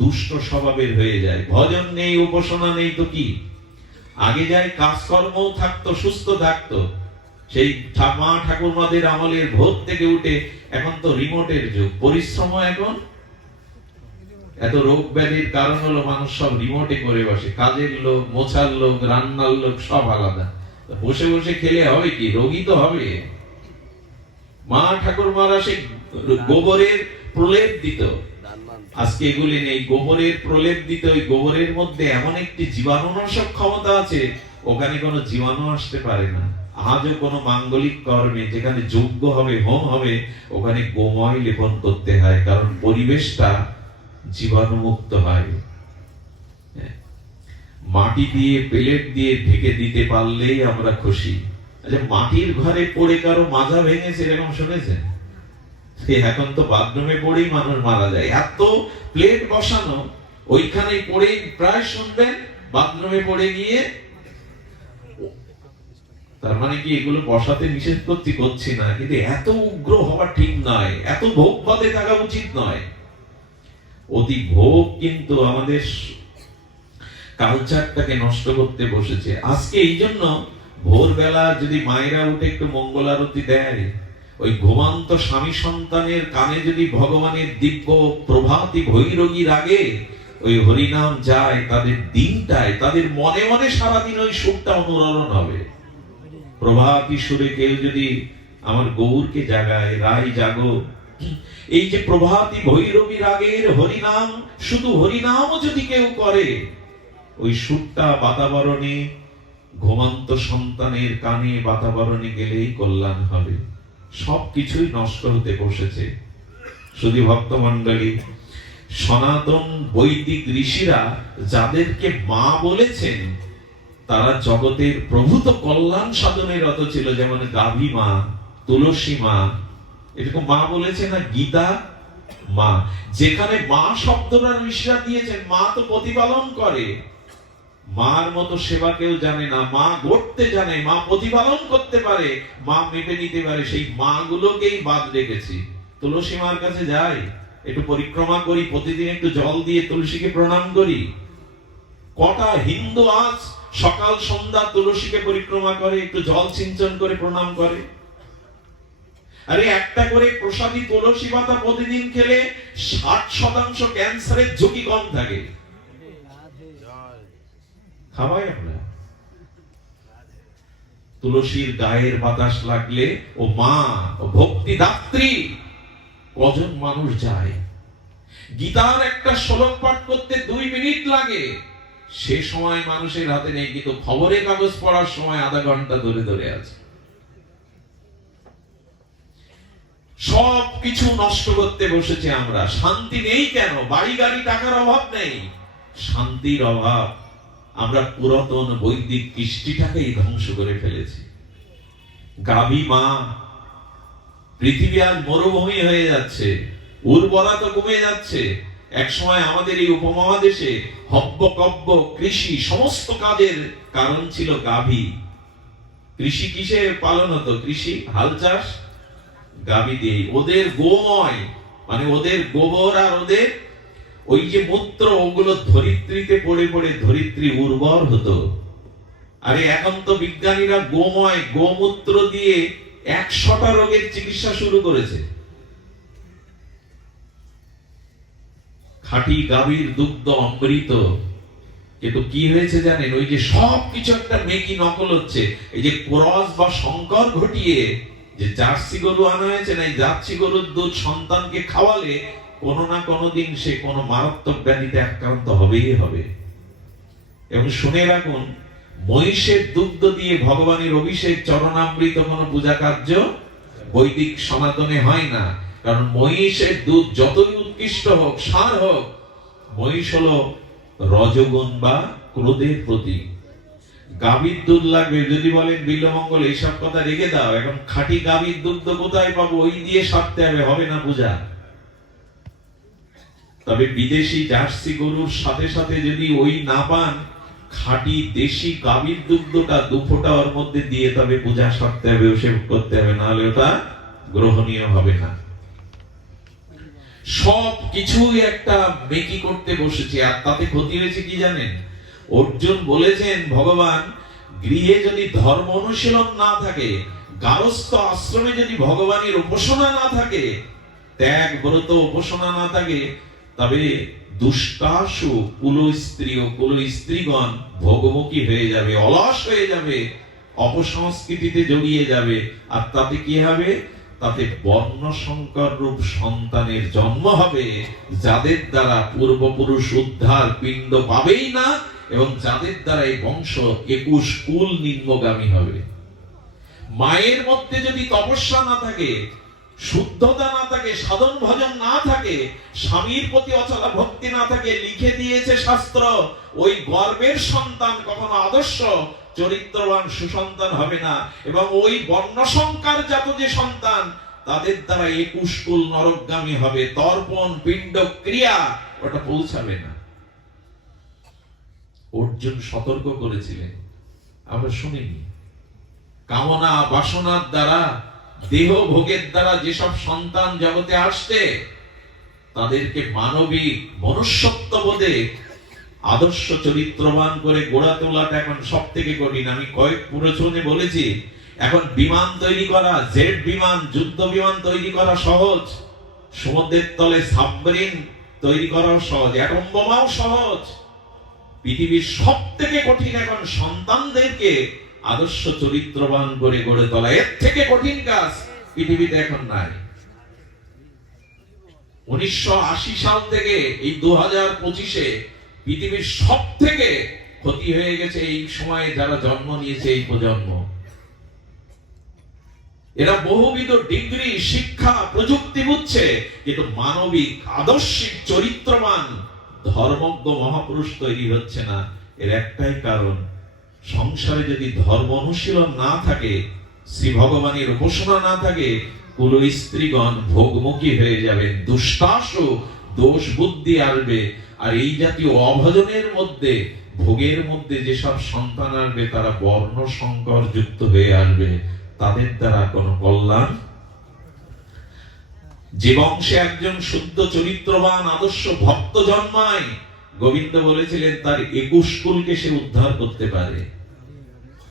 দুষ্ট স্বভাবের হয়ে যায়। ভজন নেই, উপাসনা নেই, তো কি আগে যায় কাজকর্ম থাকতো, সুস্থ থাকতো। সেই মা ঠাকুরমাদের আমলের ভোর থেকে উঠে, এখন তো রিমোটের যুগ, পরিশ্রম এখন এত রোগ ব্যাধির কারণ হলো মানুষ সব রিমোটে করে বসে। কাজের লোক, মোছার লোক, রান্নার লোক সব আলাদা। বসে বসে খেলে হবে কি? রোগী তো হবে। মা ঠাকুরমারা সেই গোবরের প্রলেপ দিত, আজকে এগুলি নেই। গোবরের প্রলেপ দিত, ওই গোবরের মধ্যে এমন একটি জীবাণুনাশক ক্ষমতা আছে, ওখানে কোনো জীবাণু আসতে পারে না। আজও কোনো মাঙ্গলিক কর্মে যেখানে যজ্ঞ হবে, হোম হবে, ওখানে গোময় লেপন করতে হয়, কারণ পরিবেশটা জীবাণুমুক্ত হয়। মাটি দিয়ে, পেলেট দিয়ে ঢেকে দিতে পারলেই আমরা খুশি। আচ্ছা, মাটির ঘরে পড়ে কারো মাজা ভেঙেছে এরকম শুনেছেন? এখন তো বাথরুমে পড়েই মানুষ মারা যায়। এত প্লেট বসানো, ওইখানে পড়েই প্রায় শুনবেন বাথরুমে পড়ে গিয়ে। তার মানে কি এগুলো বসাতে নিষেধ করছি না, কিন্তু এত উগ্র হওয়া ঠিক নয়, এত ভোগবাদে থাকা উচিত নয়। অতি ভোগ কিন্তু আমাদের কালচারটাকে নষ্ট করতে বসেছে। আজকে এই জন্য ভোরবেলা যদি মায়েরা উঠে একটু মঙ্গল আরতি দেয়, ওই ঘুমান্ত স্বামী সন্তানের কানে যদি ভগবানের দিব্য প্রভাতী ভৈরবীর আগে ওই হরিনাম যায়, তাদের দিনটায়, তাদের মনে মনে সারাদিন ওই সুরটা অনুরণন হবে। প্রভাতী সুরে কেউ যদি আমার গৌরকে জাগায়, রায় জাগো, এই যে প্রভাতী ভৈরবীর আগের হরিনাম, শুধু হরিনামও যদি কেউ করে, ওই সুরটা বাতাবরণে, ঘুমন্ত সন্তানের কানে বাতাবরণে গেলেই কল্যাণ হবে। সবকিছুই নষ্ট হতে বসেছে। শুধু ভক্তমণ্ডলী, সনাতন বৈদিক ঋষিরা যাদেরকে মা বলেছেন, তারা জগতের প্রভূত কল্যাণ সাধনে রত ছিল। যেমন গাভী মা, তুলসী মা, এরকম মা বলেছে না? গীতা মা। যেখানে মা শব্দটা ঋষিরা দিয়েছেন, মা তো প্রতিপালন করে। মার মতো সেবা কেউ জানে না। মা গড়তে জানে, মা প্রতিপালন করতে পারে, মা মেপে নিতে পারে। সেই মা গুলোকেই বাদ রেখেছি। তুলসী মার কাছে যাই, একটু পরিক্রমা করি, প্রতিদিন একটু জল দিয়ে তুলসীকে প্রণাম করি। কটা হিন্দু আজ সকাল সন্ধ্যা তুলসীকে পরিক্রমা করে, একটু জল সিঞ্চন করে প্রণাম করে। আরে একটা করে প্রসাদী তুলসী পাতা প্রতিদিন খেলে 60% ক্যান্সারের ঝুঁকি কম থাকে। খাওয়াই আমরা। তুলসীর গায়ের বাতাস লাগলে ও মা ও ভক্তি দাত্রী কজন মানুষ যায়। গীতার একটা শ্লোক পাঠ করতে 2 মিনিট লাগে, সে সময় মানুষের হাতে নেই, কিন্তু খবরের কাগজ পড়ার সময় আধা ঘন্টা ধরে ধরে আছে। সব কিছু নষ্ট করতে বসেছে আমরা। শান্তি নেই কেন? বাড়ি গাড়ি টাকার অভাব নেই, শান্তির অভাব। আমরা পুরাতন বৈদিক কৃষ্টিটাকেই ধ্বংস করে ফেলেছি। গাভী মা, পৃথিবী আজ মরুভূমি হয়ে যাচ্ছে, উর্বরতা কমে যাচ্ছে। এক সময় আমাদের এই উপমহাদেশে হব্য কব্য কৃষি সমস্ত কাজের কারণ ছিল গাভী। কৃষি কিসে পালন হতো? কৃষি হাল চাষ গাভী দিয়ে। ওদের গোময় মানে ওদের গোবর আর ওদের ওই যে মূত্র, ওগুলো ধরিত্রীতে পড়ে পড়ে ধরিত্রী উর্বর হতো। আরে এখন তো বিজ্ঞানীরা গোময় গোমূত্র দিয়ে 100টা রোগের চিকিৎসা শুরু করেছে। খাঁটি গাভীর দুগ্ধ অমৃত। কিন্তু কি হয়েছে জানেন? ওই যে সব কিছু একটা মেকি নকল হচ্ছে। এই যে ক্রস বা সংকর ঘটিয়ে যে জার্সি গরু আনা হয়েছে না, এই জার্সি গরুর দুধ সন্তানকে খাওয়ালে কোনো না কোনো দিন সে কোনো মারাত্মক ব্যাধিতে আক্রান্ত হবেই হবে। এবং শুনে রাখুন, মহিষের দুগ্ধ দিয়ে ভগবানের অভিষেক চরণামৃত কোনো পূজা কার্য বৈদিক সনাতনে হয় না। কারণ মহিষের দুধ যতই উৎকৃষ্ট হোক, সার হোক, মহিষ হলো রজগুণ বা ক্রোধের প্রতীক। গাভীর দুধ লাগবে যদি বলেন বিল্বমঙ্গল এইসব কথা রেখে দাও, এখন খাঁটি গাভীর দুধ কোথায় পাবো? ওই দিয়ে সারতে হবে, হবে না পূজা। তবে বিদেশি জার্সি গরুর সাথে সাথে যদি ওই না পান, খাঁটি দেশি গাভীর দুগ্ধটা 2 ফোঁটা ওর মধ্যে দিয়ে তবে পূজা সারতে হবে, অভিষেক করতে হবে, নাহলে ওটা গ্রহণীয় হবে না। সব কিছুই একটা মেকি করতে বসেছে। আর তাতে ক্ষতি হয়েছে কি জানেন? অর্জুন বলেছেন, ভগবান গৃহে যদি ধর্ম অনুশীলন না থাকে, গারস্থ আশ্রমে যদি ভগবানের উপাসনা না থাকে, ত্যাগ ব্রত উপাসনা না থাকে, তবে দুষ্টাসু কুল স্ত্রী ও কুল স্ত্রীগণ ভোগমুখী হয়ে যাবে, অলস হয়ে যাবে, অপসংস্কৃতিতে জড়িয়ে যাবে। আর তাতে কি হবে? তাতে বর্ণ সংকর রূপ সন্তানের জন্ম হবে, যাদের দ্বারা পূর্বপুরুষ উদ্ধার পিণ্ড পাবেই না, এবং যাদের দ্বারা এই বংশ 21 কুল নিম্নগামী হবে। মায়ের মধ্যে যদি তপস্যা না থাকে, শুদ্ধতা না থাকে, সাধন ভজন না থাকে, স্বামীর প্রতি অচলা ভক্তি না থাকে, লিখে দিয়েছে শাস্ত্র, ওই গর্ভের সন্তান কখনো আদর্শ চরিত্রবান সুসন্তান হবে না। এবং ওই বর্ণসংকার জাত যে সন্তান, তাদের দ্বারা 21 কুল নরকগামী হবে। তর্পণ পিণ্ড ক্রিয়া ওটা পৌঁছাবে না। অর্জুন সতর্ক করেছিলেন, আমরা শুনিনি। কামনা বাসনার দ্বারা, দেহ ভোগের দ্বারা যেসব সন্তান জগতে আসছে, তাদেরকে মানবিক মনুষ্যত্ব বোধে আদর্শ চরিত্রবান করে গড়া তোলাটা এখন সব থেকে কঠিন। আমি কয়েক প্রবচনে বলেছি, এখন বিমান তৈরি করা, জেট বিমান, যুদ্ধ বিমান তৈরি করা সহজ, সমুদ্রের তলে সাবমেরিন তৈরি করাও সহজ, অ্যাটম বোমাও সহজ। পৃথিবীর সব থেকে কঠিন এখন সন্তানদেরকে আদর্শ চরিত্রবান করে গড়ে তোলা। এর থেকে কঠিন কাজ পৃথিবীতে এখন নাই। 1980 সাল থেকে এই 2025-এ পৃথিবীর সব থেকে ক্ষতি হয়ে গেছে এই সময়ে যারা জন্ম নিয়েছে, এই প্রজন্ম। এরা বহুবিধ ডিগ্রি, শিক্ষা, প্রযুক্তি বুঝছে, কিন্তু মানবিক আদর্শিক চরিত্রবান ধর্মজ্ঞ মহাপুরুষ তৈরি হচ্ছে না। এর একটাই কারণ, সংসারে যদি ধর্ম অনুশীলন না থাকে, শ্রী ভগবানের উপাসনা না থাকে, কুল স্ত্রীগণ ভোগমুখী হয়ে যাবেন, দুষ্টাসু দোষ বুদ্ধি আসবে। আর এই জাতীয় অভজনের মধ্যে, ভোগের মধ্যে যেসব সন্তান আসবে, তারা বর্ণ সংকর যুক্ত হয়ে আসবে, তাদের দ্বারা কোনো কল্যাণ। যে বংশে একজন শুদ্ধ চরিত্রবান আদর্শ ভক্ত জন্মায়, গোবিন্দ বলেছিলেন তার 21 কুলকে সে উদ্ধার করতে পারে।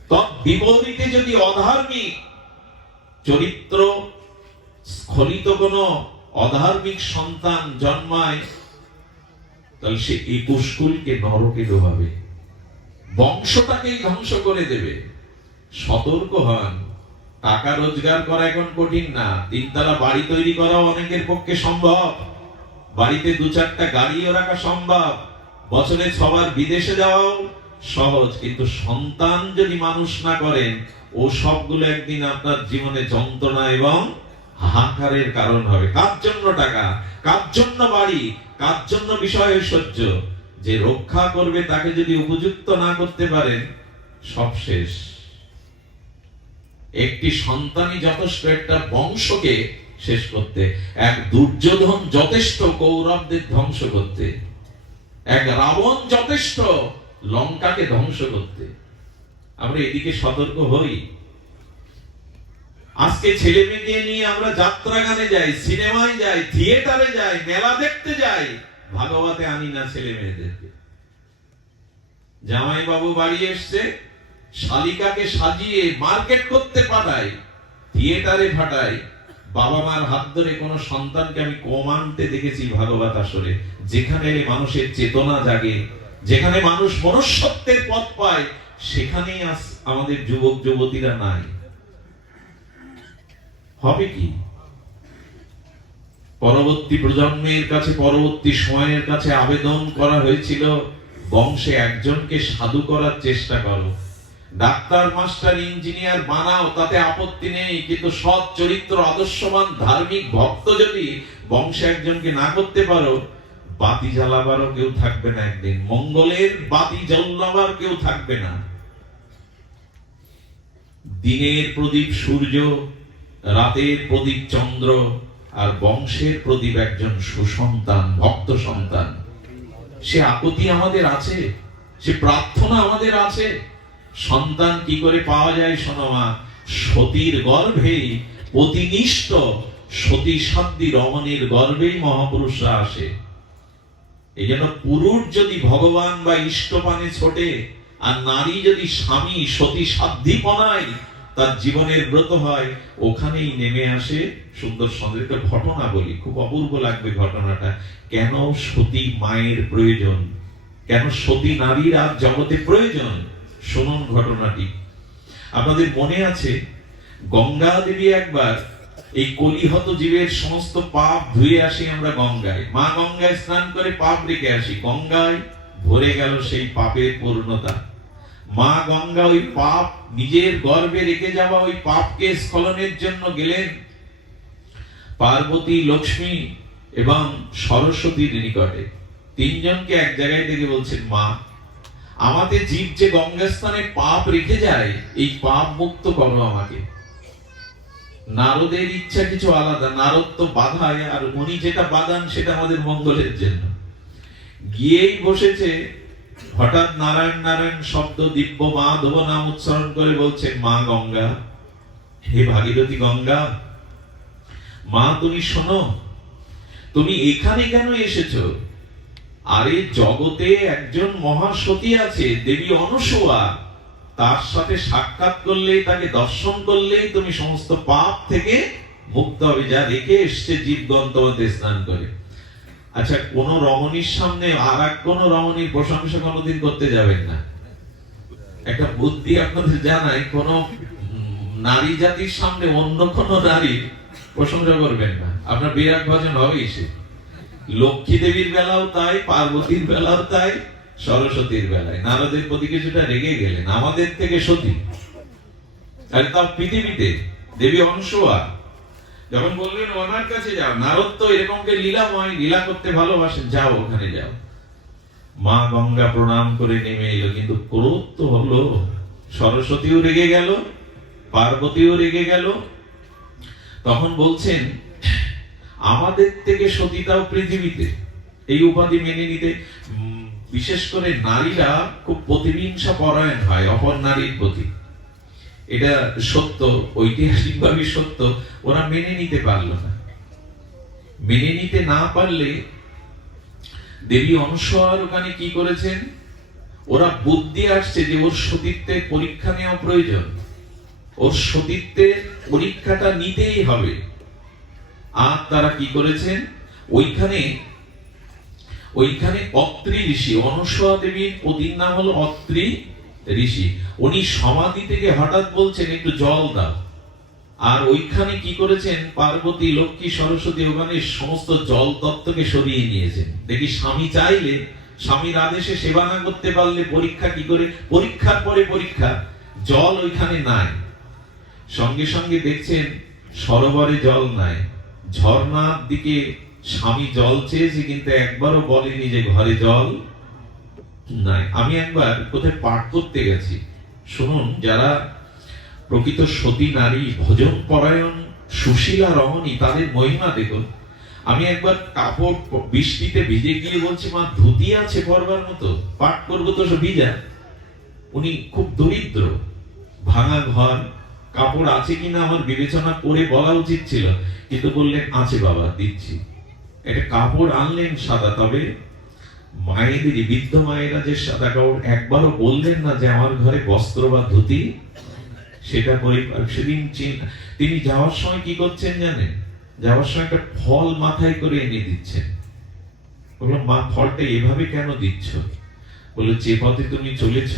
তৎ বিপরীতে যদি অধার্মিক চরিত্র স্খলিত কোন অধার্মিক সন্তান জন্মায়, তাহলে সে 21 কুলকে নরকে ডোবাবে, বংশটাকেই ধ্বংস করে দেবে। সতর্ক হন। টাকা রোজগার করা এখন কঠিন না, 3 তলা বাড়ি তৈরি করাও অনেকের পক্ষে সম্ভব, বাড়িতে 2-4টা গাড়িও রাখা সম্ভব, বছরে 6 বার বিদেশে যাওয়াও সহজ। কিন্তু সন্তান যদি মানুষ না করেন, ও সবগুলো একদিন আপনার জীবনে যন্ত্রণা এবং হাহাকারের কারণ হবে। কার জন্য টাকা, কার জন্য বাড়ি, কার জন্য বিষয় ঐশ্বর্য? যে রক্ষা করবে তাকে যদি উপযুক্ত না করতে পারেন, সব শেষ। একটি সন্তানই যথেষ্ট একটা বংশকে শেষ করতে, এক দুর্যোধন যথেষ্ট কৌরবদের ধ্বংস করতে, এক রাবণ যথেষ্ট লঙ্কাকে ধ্বংস করতে। আমরা এদিকে সতর্ক হই। আজকে ছেলে মেয়েদের নিয়ে আমরা যাত্রা গানে যাই, সিনেমায় যাই, থিয়েটারে যাই, মেলা দেখতে যাই, ভাগবতে আনি না ছেলে মেয়েদেরকে। জামাই বাবু বাড়ি এসছে, শালিকাকে সাজিয়ে মার্কেট করতে পাঠাই, থিয়েটারে পাঠাই। বাবা মার হাত ধরে কোন সন্তানকে আমি কম আনতে দেখেছি ভাগবত আসরে, যেখানে মানুষের চেতনা জাগে, যেখানে মানুষ মনুষ্যত্বের পথ পায়, সেখানেই আমাদের যুবক যুবতীরা নাই। হবে কি? পরবর্তী প্রজন্মের কাছে, পরবর্তী সময়ের কাছে আবেদন করা হয়েছিল, বংশে একজনকে সাধু করার চেষ্টা করো, ডাক্তার, মাস্টার, ইঞ্জিনিয়ার বানাও, তাতে আপত্তি নেই, কিন্তু সৎ চরিত্র, আদর্শবান, ধার্মিক ভক্ত যদি বংশে একজনকে না করতে পারো, বাতি জ্বালাবারও কেউ থাকবে না, একদিন মঙ্গলের বাতি জ্বালাবার কেউ থাকবে না। দিনের প্রদীপ সূর্য, রাতের প্রদীপ চন্দ্র, আর বংশের প্রদীপ একজন সুসন্তান, ভক্ত সন্তান। সে আকুতি আমাদের আছে, সে প্রার্থনা আমাদের আছে। সন্তান কি করে পাওয়া যায় শোনো মা, সতীর গর্ভেই অতিনিষ্ঠ সতী সাধ্বী রমণীর গর্ভেই মহাপুরুষরা আসে। এই জন্য পুরুষ যদি ভগবান বা ইষ্টপানে ছোটে, আর নারী যদি স্বামী সতী সাধ্যিপনায় তার জীবনের ব্রত হয়, ওখানেই নেমে আসে সুন্দর সুন্দর একটা ঘটনা। বলি, খুব অপূর্ব লাগবে ঘটনাটা। কেন সতী মায়ের প্রয়োজন, কেন সতী নারীর আজ জগতে প্রয়োজন, শুনুন ঘটনাটি। আপনাদের মনে আছে, গঙ্গা দেবী একবার এই কলিহত জীবের সমস্ত পাপ ধুয়ে আসি আমরা গঙ্গায়, মা গঙ্গায় স্নান করে পাপ রেখে আসি, গঙ্গায় ভরে গেল সেই পাপের পূর্ণতা। মা গঙ্গা ওই পাপ নিজের গর্ভে রেখে যাওয়া ওই পাপকে স্খলনের জন্য গেলেন পার্বতী, লক্ষ্মী এবং সরস্বতীর নিকটে। 3 জনকে এক জায়গায় দেখে বলছেন, মা, আমাদের জীব যে গঙ্গা স্থানে পাপ রেখে যায়, এই পাপ মুক্ত করো আমাকে। নারদের ইচ্ছা কিছু আলাদা, নারদ তো বাধায়, আর উনি যেটা বাদান সেটা আমাদের মঙ্গলের জন্য। গিয়েই বসেছে, হঠাৎ নারায়ণ নারায়ণ শব্দ, দিব্য মাধব নাম উচ্চারণ করে বলছেন, মা গঙ্গা, হে ভাগীরথী গঙ্গা, মা তুমি শোনো, তুমি এখানে কেন এসেছো? আরে জগতে একজন মহাসতী আছে, দেবী অনসূয়া, তার সাথে সাক্ষাৎ করলেই, তাকে দর্শন করলেই তুমি সমস্ত পাপ থেকে মুক্ত হবে, যা রেখে এসছে জীবগণ তোমাতে স্নান করে। আচ্ছা, কোন রমণীর সামনে আর এক কোন রমণীর প্রশংসা কোনোদিন করতে যাবেন না। একটা বুদ্ধি আপনাদের জানাই, কোন নারী জাতির সামনে অন্য কোন নারীর প্রশংসা করবেন না, আপনার বিরাট ভজন হবে। সে লক্ষ্মী দেবীর বেলাও তাই, পার্বতীর বেলাও তাই, সরস্বতীর বেলায়। নারদের প্রতি কিছুটা রেগে গেলেন, আমাদের থেকে সতী, আর তাও পৃথিবীতে দেবী অনসূয়া যখন বললেন ওনার কাছে যাও, নারদ তো এরকমকে লীলাময়, লীলা করতে ভালোবাসেন, যাও ওখানে যাও। মা গঙ্গা প্রণাম করে নেমে এলো, কিন্তু ক্রোধ তো হলো, সরস্বতীও রেগে গেল, পার্বতীও রেগে গেল। তখন বলছেন, আমাদের থেকে সতীতাও পৃথিবীতে, এই উপাধি মেনে নিতে, বিশেষ করে নারীরা খুব প্রতিহিংসা পরায়ণ হয় অপর নারীর প্রতি। এটা সত্য, ঐতিহাসিকভাবে সত্য। ওরা মেনে নিতে পারল না। মেনে নিতে না পারলে দেবী অনসূয়ার ওখানে কি করেছেন, ওরা বুদ্ধি আসছে যে ওর সতীত্বের পরীক্ষা নেওয়া প্রয়োজন, ওর সতীত্বের পরীক্ষাটা নিতেই হবে। আর তারা কি করেছেন, ওইখানে অত্রি ঋষি, অনসূয়া দেবীর পতির নাম হলো অত্রি ঋষি, উনি সমাধি থেকে হঠাৎ বলছেন একটু জল দাও। আর ওইখানে কি করেছেন, পার্বতী, লক্ষ্মী, সরস্বতী ওখানে সমস্ত জল তত্ত্বকে সরিয়ে নিয়েছেন। দেখি স্বামী চাইলে, স্বামীর আদেশে সেবা না করতে পারলে পরীক্ষা কি করে, পরীক্ষার পরে পরীক্ষা, জল ওইখানে নাই। সঙ্গে সঙ্গে দেখছেন সরোবরে জল নাই, ঝর্ণার দিকে স্বামী জল চেয়েছে কিন্তু একবারও বলেনি যে ঘরে জল নাই। আমি একবার কোথায় পাঠ করতে গেছি, শুনুন, যারা প্রকৃত সতী নারী, ভোজন পরায়ণ, সুশীলা রমণী, তাদের মহিমা দেখুন। আমি একবার কাপড় বৃষ্টিতে ভিজে গিয়ে বলছি, মা ধুতি আছে পরবার মতো, পাঠ করবো তো সব ভিজা। উনি খুব দরিদ্র, ভাঙা ঘর, কাপড় আছে কিনা আমার বিবেচনা করে বলা উচিত ছিল, কিন্তু বললেন আছে বাবা, দিচ্ছি। একটা কাপড় আনলেন সাদা, তবে মায়েদেরই, বৃদ্ধ মায়েরা যে সাদা কাপড়, একবারও বললেন না যে আমার ঘরে বস্ত্র বা ধুতি, সেটা পরে। সেদিন তিনি যাওয়ার সময় কি করছেন জানেন, যাওয়ার সময় একটা ফল মাথায় করে এনে দিচ্ছেন। বললাম, মা ফলটা এভাবে কেন দিচ্ছ? বললো, যে পথে তুমি চলেছ,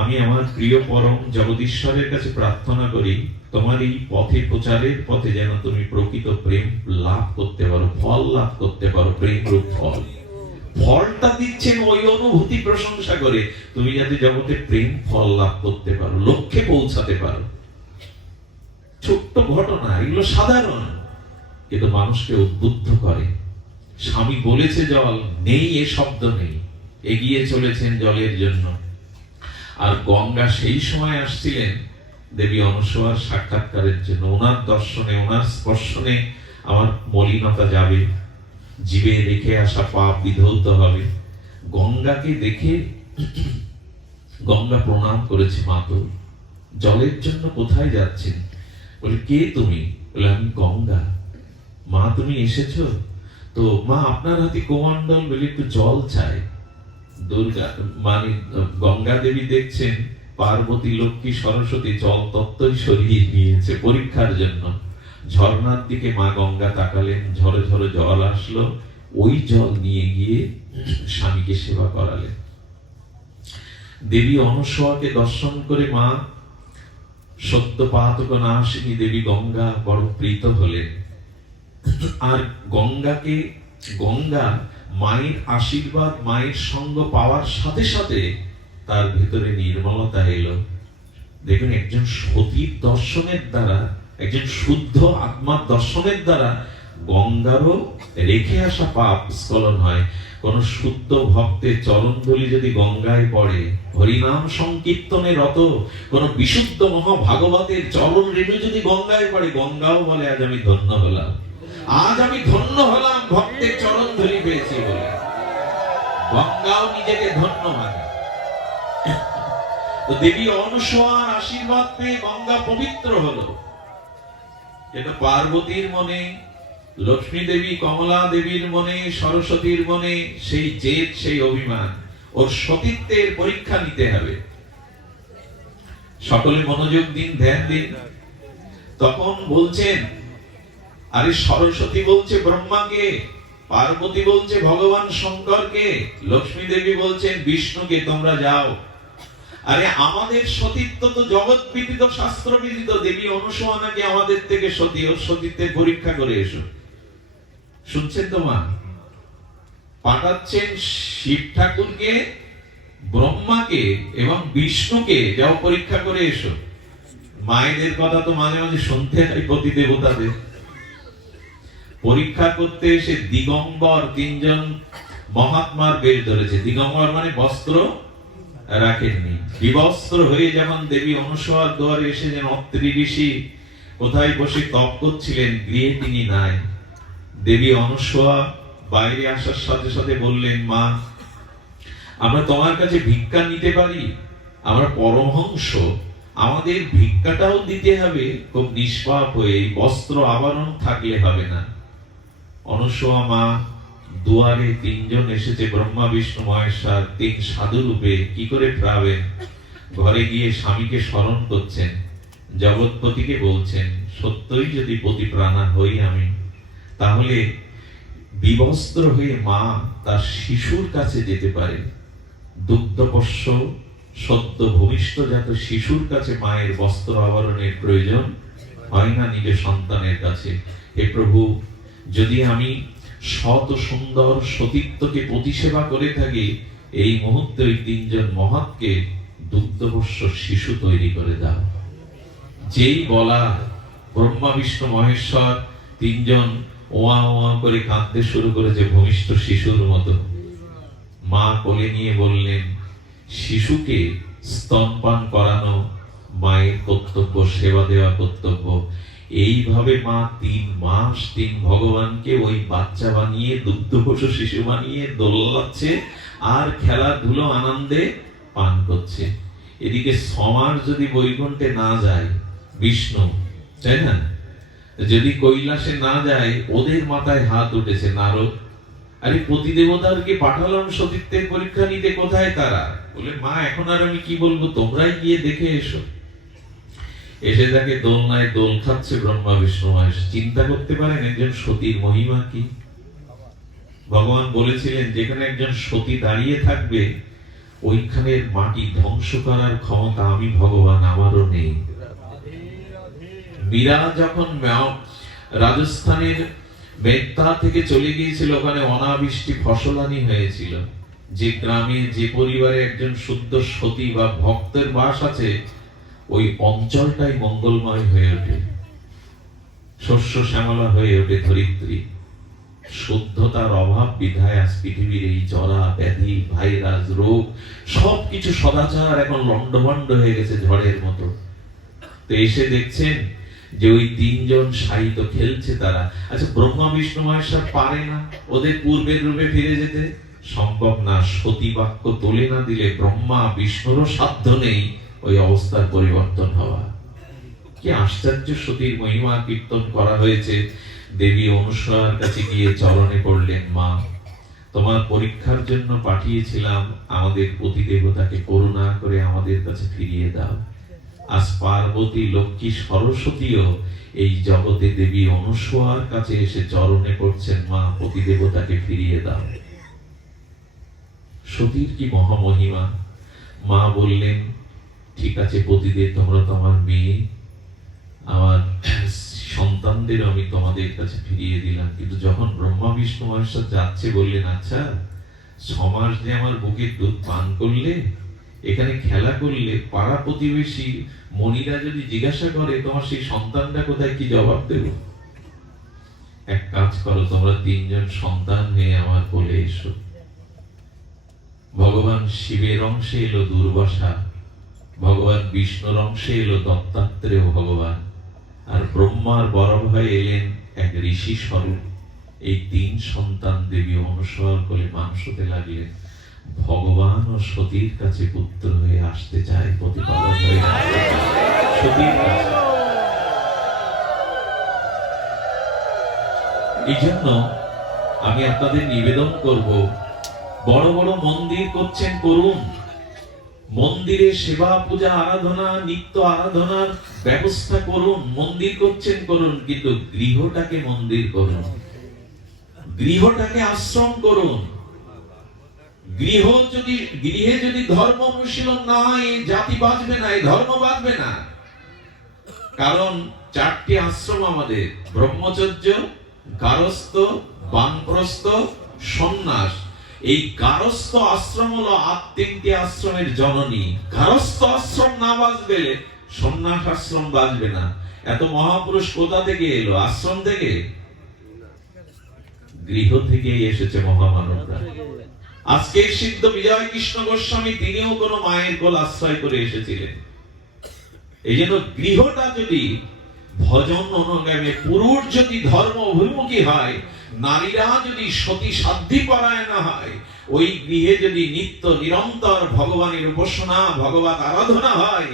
আমি আমার প্রিয় পরম জগদীশ্বরের কাছে প্রার্থনা করি তোমার এই পথে, প্রচারের পথে যেন তুমি প্রকৃত প্রেম লাভ করতে পারো, ফল লাভ করতে পারো, প্রেম রূপ ফল। ফলটা দিচ্ছেন ওই অনুভূতি প্রশংসা করে, তুমি যাতে জগতে প্রেম ফল লাভ করতে পারো, লক্ষ্যে পৌঁছাতে পারো। ছোট্ট ঘটনা, এগুলো সাধারণ, কিন্তু মানুষকে উদ্বুদ্ধ করে। স্বামী বলেছে জল নেই, এ শব্দ নেই, এগিয়ে চলেছেন জলের জন্য। আর গঙ্গা সেই সময় আসছিলেন দেবী অনসূয়ার সাক্ষাৎকারের জন্য। ওনার দর্শনে, ওনার স্পর্শনে আমার মলিনতা যাবে, জীবে রেখে আসা পাপ বিধৌত হবে। গঙ্গাকে দেখে গঙ্গা প্রণাম করেছে, মা তো জলের জন্য কোথায় যাচ্ছেন? বলে, কে তুমি? বলে, আমি গঙ্গা। মা তুমি এসেছো তো? মা আপনার হাতে কোমণ্ডল, বলে একটু জল চাই। দুর্গা মানে গঙ্গা দেবী দেখছেন পার্বতী, লক্ষ্মী, সরস্বতী জল তত্ত্বই সরিয়ে নিয়েছে পরীক্ষার জন্য। ঝর্ণার দিকে মা গঙ্গা তাকালেন, ঝরে ঝরে জল আসলো, ওই জল নিয়ে গিয়ে স্বামীকে সেবা করালেন। দেবী অনসূয়াকে দর্শন করে মা সত্যপাতক নাশিনী দেবী গঙ্গা বড় প্রীত হলেন। আর গঙ্গা মায়ের আশীর্বাদ, মায়ের সঙ্গ পাওয়ার সাথে সাথে তার ভেতরে নির্মলতা এলো। দেখুন, একজন সতীর দর্শনের দ্বারা, একজন শুদ্ধ আত্মার দর্শনের দ্বারা গঙ্গারও রেখে আসা পাপ স্খলন হয়। কোন শুদ্ধ ভক্তের চরণধূলি যদি গঙ্গায় পড়ে, হরিনাম সংকীর্তনে রত কোন বিশুদ্ধ মহাভাগবতের চরণ রেণু যদি গঙ্গায় পড়ে, গঙ্গাও বলে আজ আমি ধন্য হলাম, আজ আমি ধন্য হলাম ভক্তের চরণ ধরি পেয়েছি বলে। গঙ্গাও নিজেকে ধন্য মানে। তো দেবী অনসূয়ার আশীর্বাদ পেয়ে গঙ্গা পবিত্র হলো। এটা পার্বতীর মনে, লক্ষ্মী দেবী, কমলা দেবীর মনে, সরস্বতীর মনে সেই জেদ, সেই অভিমান, ওর সতীত্বের পরীক্ষা নিতে হবে। সকলে মনোযোগ দিন, ধ্যান দিন। তখন বলছেন, আরে সরস্বতী বলছে ব্রহ্মাকে, পার্বতী বলছে ভগবান শঙ্করকে, লক্ষ্মী দেবী বলছেন বিষ্ণুকে, তোমরা যাও। আরে আমাদের সতীত্ব তো জগৎ বিদিত, শাস্ত্র বিদিত। দেবী অনসূয়া নাকি আমাদের থেকে সতী, ওর সতীত্বের পরীক্ষা করে এসো। শুনছেন তো মা? পাঠাচ্ছেন শিব ঠাকুরকে, ব্রহ্মাকে এবং বিষ্ণুকে, যাও পরীক্ষা করে এসো। মায়েদের কথা তো মাঝে মাঝে শুনতে হয় পতি দেবতাদের। পরীক্ষা করতে এসে দিগম্বর তিনজন মহাত্মার বেল ধরেছে। দিগম্বর মানে বস্ত্র রাখেননি, বিবস্ত্র হয়ে যেমন দেবী অনসূয়ার দুয়ারে এসেছেন। অত্রি ঋষি কোথায় বসে তপ করছিলেন, গৃহে তিনি নাই। দেবী অনসূয়া বাইরে আসার সাথে সাথে বললেন, মা আমরা তোমার কাছে ভিক্ষা নিতে পারি? আমরা পরমহংস, আমাদের ভিক্ষাটাও দিতে হবে খুব নিষ্পাপ হয়ে, বস্ত্র আবরণ থাকলে হবে না। অনসূয়া মা দুয়ারে তিনজন এসেছে, ব্রহ্মা বিষ্ণু মহেশ্বর, তিন সাধু রূপে, কি করে পাবেন? ঘরে গিয়ে স্বামীকে স্মরণ করছেন, জগৎপতিকে বলছেন, সত্যই যদি পতি প্রাণা হই আমি, তাহলে বিবস্ত্র হয়ে মা তার শিশুর কাছে যেতে পারে। দুগ্ধপোষ্য সদ্য ভূমিষ্ঠজাত শিশুর কাছে মায়ের বস্ত্র আবরণের প্রয়োজন হয় না নিজের সন্তানের কাছে। হে প্রভু, যদি আমি সৎ সুন্দর সতীত্বকে প্রতিসেবা করে থাকি, এই মুহূর্তে ওই তিনজন মহৎকে দুগ্ধপোষ্য শিশু তৈরি করে দাও। যেই বলা, ব্রহ্মা বিষ্ণু মহেশ্বর তিনজন ওয়া ওয়া করে কাঁদতে শুরু করেছে ভূমিষ্ঠ শিশুর মতো। মা কোলে নিয়ে বললেন, শিশুকে স্তনপান করানো মায়ের কর্তব্য, সেবা দেওয়া কর্তব্য। এইভাবে মা 3 মাস 3 ভগবানকে ওই বাচ্চা বানিয়ে, দুগ্ধপোষ্য শিশু বানিয়ে দোলাচ্ছে আর খেলাধুলো আনন্দে পান করছে। এদিকে 6 মাস যদি বৈকুণ্ঠে না যায় বিষ্ণু, তাই না, যদি কৈলাসে না যায়, ওদের মাথায় হাত উঠেছে নারদ। আরে প্রতিদেবতারকে পাঠালাম সতীত্বের পরীক্ষা নিতে, কোথায় তারা? বলে, মা এখন আর আমি কি বলবো, তোমরাই গিয়ে দেখে এসো। এসে তাকে দোলনায় দোল খাচ্ছে ব্রহ্মা বিষ্ণু মহেশ। চিন্তা করতে পারেন একজন সতীর মহিমা কি? ভগবান বলেছিলেন, যেখানে একজন সতী দাঁড়িয়ে থাকবে ওইখানের মাটি ধ্বংস করার ক্ষমতা আমি ভগবান, আমারও নেই। মীরা যখন রাজস্থানের বেত্তা থেকে চলে গিয়েছিল, ওখানে অনাবৃষ্টি ফসলানি হয়েছিল। যে গ্রামে, যে পরিবারে একজন শুদ্ধ সতী বা ভক্তের বাস আছে, ওই অঞ্চলটাই মঙ্গলময় হয়ে ওঠে, শস্য শ্যামলা হয়ে ওঠে ধরিত্রী। শুদ্ধতার অভাব বিধায় আজ পৃথিবীর এই জরা ব্যাধি, ভাইরাস, রোগ সবকিছু সদাচার এখন লন্ডভন্ড হয়ে গেছে ঝড়ের মতো। তো এসে দেখছেন যে ওই তিনজন সাহিত্য খেলছে তারা। আচ্ছা, ব্রহ্মা বিষ্ণু মহেশ্বর পারে না ওদের পূর্বের রূপে ফিরে যেতে? সম্ভব না। সতী বাক্য তোলে না দিলে ব্রহ্মা বিষ্ণুরও সাধ্য নেই ওই অবস্থার পরিবর্তন হওয়া। কি আশ্চর্য সতীর মহিমা কীর্তন করা হয়েছে। দেবী অনুসূয়ার কাছে গিয়ে চরণে পড়লেন, মা, তোমার পরীক্ষার জন্য পাঠিয়েছিলাম, আমাদের প্রতিদেবতাকে করুণা করে আমাদের কাছে ফিরিয়ে দাও। আজ পার্বতী, লক্ষ্মী, সরস্বতীও এই জগতে দেবী অনুসূয়ার কাছে এসে চরণে পড়ছেন, মা, প্রতিদেবতাকে ফিরিয়ে দাও। সতীর কি মহামহিমা। মা বললেন, ঠিক আছে পতিদেব, তোমরা তো আমার মেয়ে, আমার সন্তানদের আমি তোমাদের কাছে ফিরিয়ে দিলাম। কিন্তু যখন ব্রহ্মা বিষ্ণু মহেশ্বর যাচ্ছে, বললেন, আচ্ছা 6 মাস যে আমার বুকের দুধ পান করলে, এখানে খেলা করলে, পাড়া প্রতিবেশী মণিরা যদি জিজ্ঞাসা করে তোমার সেই সন্তানটা কোথায়, কি জবাব দেব? এক কাজ করো, তোমরা 3 জন সন্তান নিয়ে আমার কোলে এসো। ভগবান শিবের অংশে এলো দুর্বাসা, ভগবান বিষ্ণুর অংশে এলো দত্তাত্রেয় ভগবান, আর ব্রহ্মার বড় ভাই এলেন এক ঋষি স্বরূপ। এই 3 সন্তান দেবী অনুসূয়ার কোলে মানুষ হতে লাগলেন। ভগবান ও সতীর কাছে পুত্র হয়ে আসতে চায়, প্রতিপালক হয়ে সতীর কাছে। এই জন্য আমি আপনাদের নিবেদন করব, বড় বড় মন্দির করছেন, করুন। মন্দিরে সেবা, পূজা, আরাধনা, নিত্য আরাধনার ব্যবস্থা করুন। মন্দির করছেন, করুন, কিন্তু গৃহটাকে মন্দির করুন, গৃহটাকে আশ্রম করুন। গৃহে যদি ধর্ম অনুশীলন না হয়, জাতি বাঁচবে না, এই ধর্ম বাঁচবে না। কারণ 4টি আশ্রম আমাদের: ব্রহ্মচর্য, গারস্থ, বানপ্রস্থ, সন্ন্যাস। এই গারস্থ আশ্রম হলো 3টি আশ্রমের জননী। গারস্থ আশ্রম না বাঁচবে, সন্ন্যাস আশ্রম বাঁচবে না। এত মহাপুরুষ কোথা থেকে এলো? আশ্রম থেকে? গৃহ থেকেই এসেছে মহামানবরা। আজকে সিদ্ধ বিজয় কৃষ্ণ গোস্বামী, তিনিও কোন মায়ের কোল আশ্রয় করে এসেছিলেন। এই জন্য গৃহটা যদি ভজন অনুগামী, পুরুষ যদি ধর্ম অভিমুখী হয়, নারীরা যদি সতী সাধ্যি পরায়ণা হয়, ওই গৃহে যদি নিত্য নিরন্তর ভগবানের উপাসনা, ভগবত আরাধনা হয়,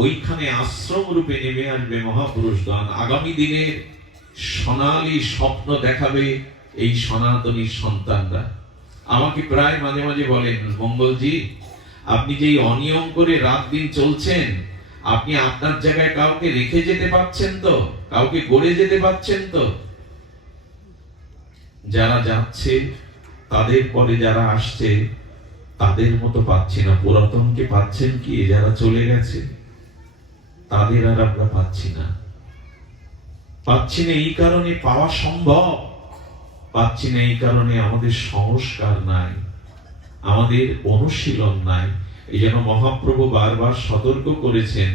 ওইখানে আশ্রম রূপে নেমে আসবে মহাপুরুষগণ। আগামী দিনের সোনালী স্বপ্ন দেখাবে এই সনাতনী সন্তানরা। আমাকে প্রায় মাঝে মাঝে বলেন, মঙ্গলজি, আপনি যেই অনিয়ম করে রাত দিন চলছেন, আপনি আপনার জায়গায় কাউকে রেখে যেতে পারছেন তো? কাউকে গড়ে যেতে পারছেন তো? যারা যাচ্ছে তাদের পরে যারা আসছে তাদের মতো পাচ্ছি না। পুরাতনকে পাচ্ছেন কি? যারা চলে গেছে তাদের আর আমরা পাচ্ছি না। পাচ্ছি না এই কারণে পাওয়া সম্ভব, পাচ্ছি না এই কারণে আমাদের সংস্কার নাই, আমাদের অনুশীলন নাই। এই জন্য মহাপ্রভু বারবার সতর্ক করেছেন,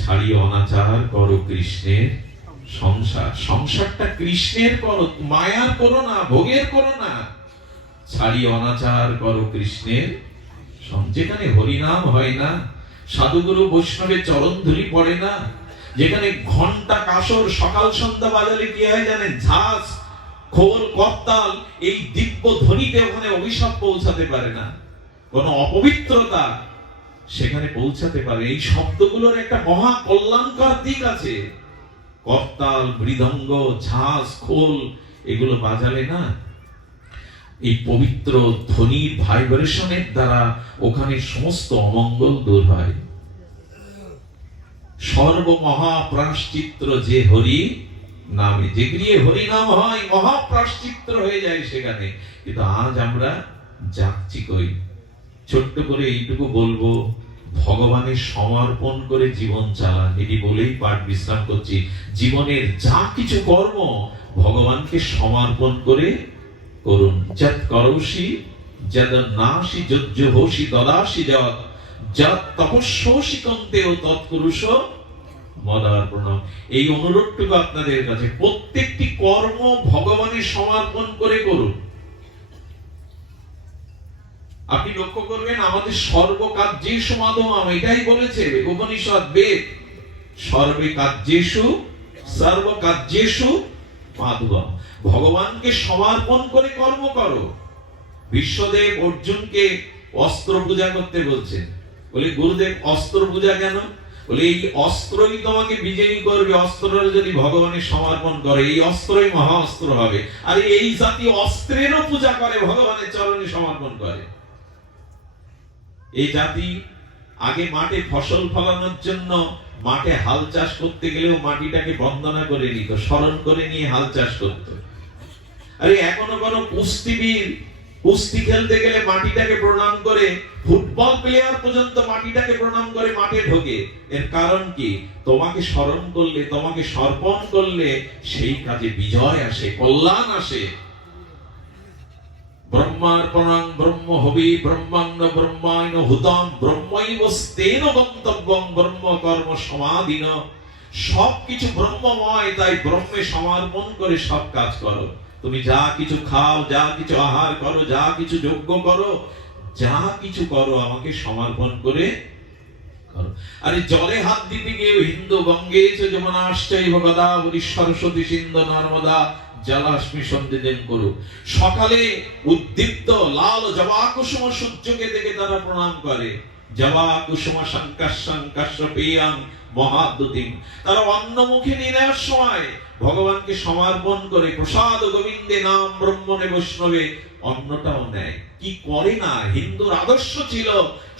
ছাড়িয়ে অনাচার করো কৃষ্ণের সংসার। সংসারটা কৃষ্ণের করো, মায়ার করো না, ভোগের করো না। ছাড়িয়ে অনাচার করো কৃষ্ণের। যেখানে হরিনাম হয় না, সাধুগুরু বৈষ্ণবের চরণ ধুলি পড়ে না, যেখানে ঘন্টা কাসর সকাল সন্ধ্যা বাজালে কি হয় জানেন? ঝাঁজ, খোল, করতাল, এই দিব্য ধ্বনিতে ওখানে অভিশাপ পৌঁছাতে পারে না, কোন অপবিত্রতা সেখানে পৌঁছাতে পারে। এই শব্দগুলোর একটা মহা কল্যাণকর দিক আছে। করতাল, মৃদঙ্গ, ঝাঁজ, খোল এগুলো বাজালে না, এই পবিত্র ধ্বনির ভাইব্রেশনের দ্বারা ওখানে সমস্ত অমঙ্গল দূর হয়। সর্বমহাপ্রাশ্চিত্র যে হরি নামে, যে গৃহে হরি নাম হয় মহাপ্রাশ্চিত্র হয়ে যায় সেখানে। কিন্তু আজ আমরা যাচ্ছি কই? ছোট্ট করে এইটুকু বলবো, ভগবানের সমর্পণ করে জীবন চালান। এটি বলেই পাঠ বিশ্রাম করছি। জীবনের যা কিছু কর্ম ভগবানকে সমর্পণ করে করুন। যৎ করৌষি যদন্নাসি যজ্জহোষি দদাসি যৎ যৎ তপস্যোষি কন্তেও তৎকুরুষ মদার্পণম। এই অনুরোধটুকু আপনাদের কাছে, প্রত্যেকটি কর্ম ভগবানের সমর্পণ করে করুন। আপনি লক্ষ্য করবেন আমাদের সর্বকার্যেষু মাধবম, এটাই বলেছে উপনিষদ বেদ। সর্বে কার্যেষু সর্বকার্যেষু মাধবম। ভগবানকে সমর্পণ করে কর্ম করো। বিশ্বদেব অর্জুনকে অস্ত্র পূজা করতে বলছেন। বলে গুরুদেব অস্ত্র পূজা কেন? বলে এই অস্ত্রই তোমাকে বিজয়ী করবে। অস্ত্রের যদি ভগবানের সমর্পণ করে, এই অস্ত্রই মহা অস্ত্র হবে। আর এই জাতি অস্ত্রেরও পূজা করে, ভগবানের চরণে সমর্পণ করে। এই জাতি আগে মাঠে ফসল ফলানোর জন্য মাঠে হাল চাষ করতে গেলেও মাটিটাকে বন্দনা করে নিত, স্মরণ করে নিয়ে হাল চাষ করত। আরে এখনো কোন কুস্তিবীর কুস্তি খেলতে গেলে মাটিটাকে প্রণাম করে, ফুটবল প্লেয়ার পর্যন্ত মাটিটাকে প্রণাম করে মাঠে ঢোকে। এর কারণ কি? তোমাকে স্মরণ করলে, তোমাকে সমর্পণ করলে সেই কাজে বিজয় আসে, কল্যাণ আসে। ব্রহ্মার্পণং ব্রহ্ম হবি ব্রহ্মাণ্ড ব্রহ্মায়ণ হুতম ব্রহ্মৈবস্তেন গন্তব্যং ব্রহ্ম কর্ম সমাধিন। সবকিছু ব্রহ্মময়, তাই ব্রহ্মে সমর্পণ করে সব কাজ করো। তুমি যা কিছু খাও, যা কিছু আহার করো, যা কিছু যজ্ঞ করো, যা কিছু করো আমাকে সমর্পণ করে করো। আরে জলে হাত দিতে গিয়ে হিন্দু গঙ্গে যমুনাশ্চৈব গোদাবরী সরস্বতী সিন্ধু নর্মদা জলাস্মি সন্ধিদেন করো। সকালে উদ্দীপ্ত লাল জবা কুসুম সূর্যকে দেখে তারা প্রণাম করে। জবা কুসুম সংকাশ্য পেয়াং মহাদ্যুতিম। তারা অন্ন মুখে নিয়ে নেওয়ার সময় ভগবানকে সমর্পণ করে প্রসাদ গোবিন্দে নাম ব্রহ্মণে বৈষ্ণবে অন্নটাও নেয়। কি করে না? হিন্দুর আদর্শ ছিল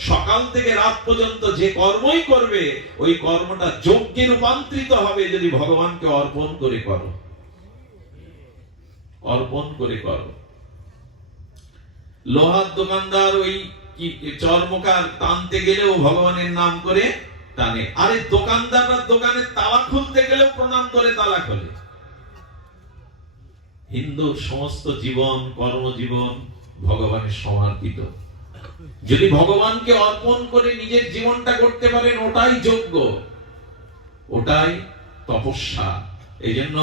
সকাল থেকে রাত পর্যন্ত যে কর্মই করবে ওই কর্মটা যজ্ঞে রূপান্তরিত হবে যদি ভগবানকে অর্পণ করে করো, অর্পণ করে করো। লোহার দোকানদার ওই চর্মকার টানতে গেলেও ভগবানের নাম করে টানে। আরে দোকানদাররা দোকানের তালা খুলতে গেলেও প্রণাম করে তালা খোলে। হিন্দুর সমস্ত জীবন কর্মজীবন ভগবানের সমর্পিত। যদি ভগবানকে অর্পণ করে নিজের জীবনটা করতে পারেন, ওটাই যজ্ঞ, ওটাই তপস্যা। এই জন্য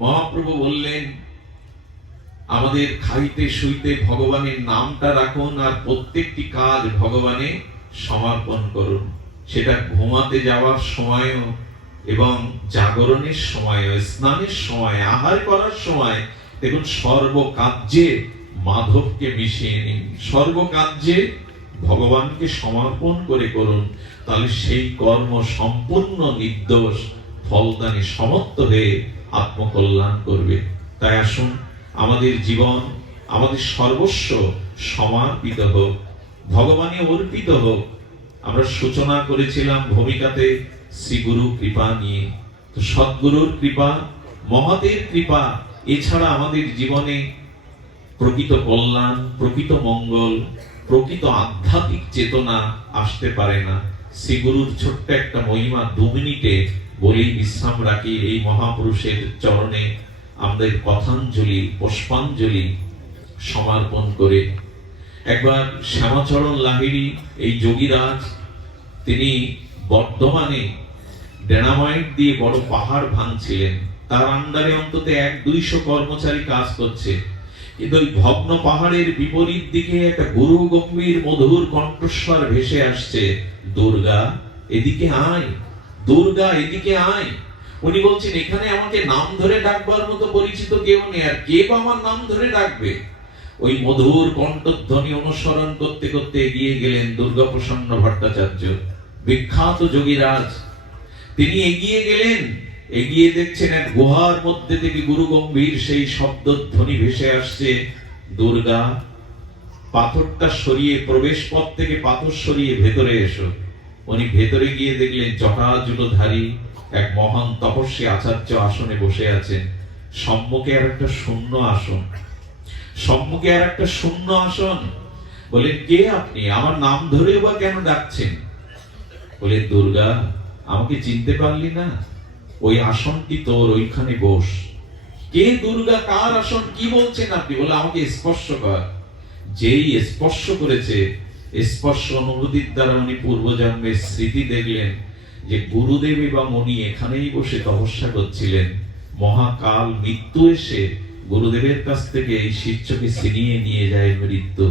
মহাপ্রভু বললেন আমাদের খাইতে শুইতে ভগবানের নামটা রাখুন, আর প্রত্যেকটি কাজ ভগবানে সমর্পণ করুন। সেটা ঘুমাতে যাওয়ার সময়ও এবং জাগরণের সময়, স্নানের সময়, আহার করার সময় দেখুন সর্বকার্যে মাধবকে মিশিয়ে নিন, সর্বকার্যে ভগবানকে সমর্পণ করে করুন। তাহলে সেই কর্ম সম্পূর্ণ নির্দোষ ফলদানে সমর্থ হয়ে আত্মকল্যাণ করবে। তাই আসুন আমাদের জীবন, আমাদের সর্বস্ব সমর্পিত হোক, ভগবানে অর্পিত হোক। আমরা সূচনা করেছিলাম ভূমিকাতে শ্রী গুরু কৃপা নিয়ে। তো সদ্গুরুর কৃপা, মহতের কৃপা এছাড়া আমাদের জীবনে প্রকৃত কল্যাণ, প্রকৃত মঙ্গল, প্রকৃত আধ্যাত্মিক চেতনা আসতে পারে না। শ্রীগুরুর ছোট্ট একটা মহিমা 2 মিনিটে বলেই বিশ্রাম রাখি। এই মহাপুরুষের চরণে আমাদের কথাঞ্জলি, পুষ্পাঞ্জলি সমর্পণ করে একবার শ্যামাচরণ লাহিড়ী, এই যোগীরাজ, তিনি বর্ধমানে ডেনামাইট দিয়ে বড় পাহাড় ভাঙছিলেন। তার আন্ডারে অন্তত 100-200 কর্মচারী কাজ করছে, কিন্তু ওই ভগ্ন পাহাড়ের বিপরীত দিকে একটা গুরু গম্ভীর মধুর কণ্ঠস্বর ভেসে আসছে, দুর্গা এদিকে আয়, দুর্গা এদিকে আয়। উনি বলছেন, এখানে আমাকে নাম ধরে ডাকবার মতো পরিচিত কেউ নেই, আর কে বা আমার নাম ধরে ডাকবে? ওই মধুর কণ্ঠধ্বনি অনুসরণ করতে করতে এগিয়ে গেলেন দুর্গাপ্রসন্ন ভট্টাচার্য, বিখ্যাত যোগীরাজ। তিনি এগিয়ে গেলেন, এগিয়ে দেখছেন এক গুহার মধ্যে থেকে গুরু গম্ভীর সেই শব্দধ্বনি ভেসে আসছে, দুর্গা পাথরটা সরিয়ে, প্রবেশ পথ থেকে পাথর সরিয়ে ভেতরে এসো। উনি ভেতরে গিয়ে দেখলেন জটাজুটোধারী এক মহান তপস্বী আচার্য আসনে বসে আছেন। সম্মুখে আর একটা শূন্য আসন, সম্মুখে আর একটা শূন্য আসন। বলেন, কে আপনি? আমার নাম ধরেও বা কেন ডাকছেন? বলে, দুর্গা আমাকে চিনতে পারলি না? ওই আসনটি তোর, ওইখানে বস। কে দুর্গা? কার আসন? কি বলছেন আপনি? বলে, আমাকে স্পর্শ কর। যেই স্পর্শ করেছে, স্পর্শ অনুভূতির দ্বারা উনি পূর্বজন্মের স্মৃতি দেখলেন যে গুরুদেব এবং উনি এখানেই বসে তপস্যা করছিলেন। মহাকাল মৃত্যু এসে গুরুদেবের কাছ থেকে এই শিষ্যকে ছিনিয়ে নিয়ে যায় মৃত্যু।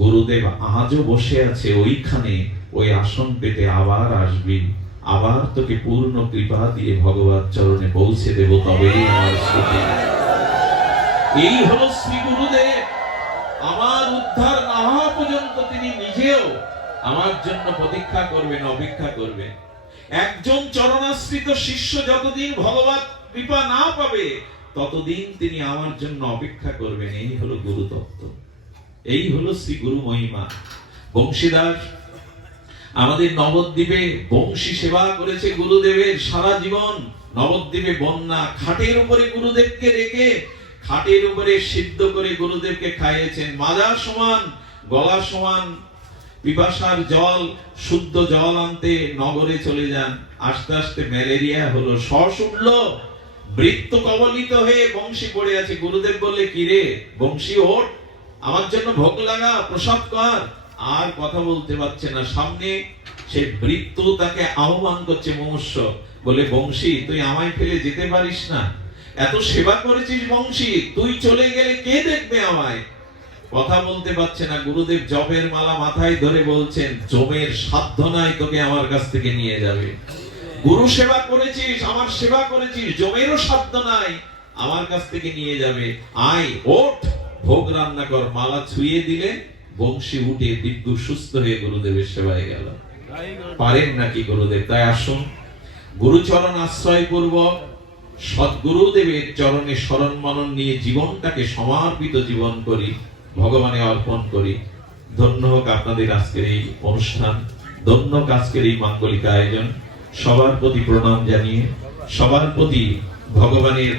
গুরুদেব আজও বসে আছে ওইখানে, ওই আসন পেতে আবার আসবি, আবার তোকে পূর্ণ কৃপা দিয়ে ভগবান চরণে পৌঁছে দেব, তবেই আমার স্মৃতি। এই হলো শ্রী গুরুদেব। আমার উদ্ধার না হওয়া পর্যন্ত তিনি নিজেও আমার জন্য প্রতীক্ষা করবেন, অপেক্ষা করবেন। একজন চরণাশ্রিত শিষ্য যতদিন ভগবত কৃপা না পাবে, ততদিন তিনি আমার জন্য অপেক্ষা করবেন। এই হলো গুরু তত্ত্ব, এই হলো শ্রী গুরু মহিমা। বংশীদাস আমাদের নবদ্বীপে বংশী সেবা করেছে গুরুদেবের সারা জীবন। নবদ্বীপে বন্যা, খাটের উপরে গুরুদেবকে রেখে, খাটের উপরে সিদ্ধ করে গুরুদেবকে খাইয়েছেন। মাজা সমান, গলা সমান পিপাসার জল, শুদ্ধ জল আনতে নগরে চলে যান। আস্তে আস্তে ম্যালেরিয়া হলো, শ্বাস উঠলো, বৃত্ত কবলিত হয়ে বংশী পড়ে আছে। গুরুদেব বললে, কি রে বংশী, ওঠ, আমার জন্য ভোগ লাগা, প্রসাদ কর। আর কথা বলতে পারছে না। সামনে সেই বৃত্ত তাকে আহ্বান করছে মুমূর্ষ, বলে, বংশী তুই আমায় ফেলে যেতে পারিস না, এত সেবা করেছিস বংশী, তুই চলে গেলে কে দেখবে আমায়? কথা বলতে পারছে না। গুরুদেব জপের মালা মাথায় ধরে বলছেন, জমের সাধ্য নাই তোকে আমার কাছ থেকে নিয়ে যাবে। গুরু সেবা করেছিস, আমার সেবা করেছিস, জমেরও সাধ্য নাই আমার কাছ থেকে নিয়ে যাবে। আয়, ওঠ, ভোগ রান্না কর। মালা ছুঁয়ে দিলে বংশী উঠে দিব্য সুস্থ হয়ে গুরুদেবের সেবায় গেল। পারেন নাকি গুরুদেব? তাই আসুন গুরুচরণ আশ্রয় পূর্বক সদ্গুরুদেবের চরণে শরণ মনন নিয়ে জীবনটাকে সমর্পিত জীবন করি, ভগবানে অর্পণ করি। ধন্য হোক আপনাদের আজকের এই অনুষ্ঠান, ধন্য হোক আজকের এই মাঙ্গলিক আয়োজন। সবার প্রতি প্রণাম জানিয়ে, সবার প্রতি ভগবানের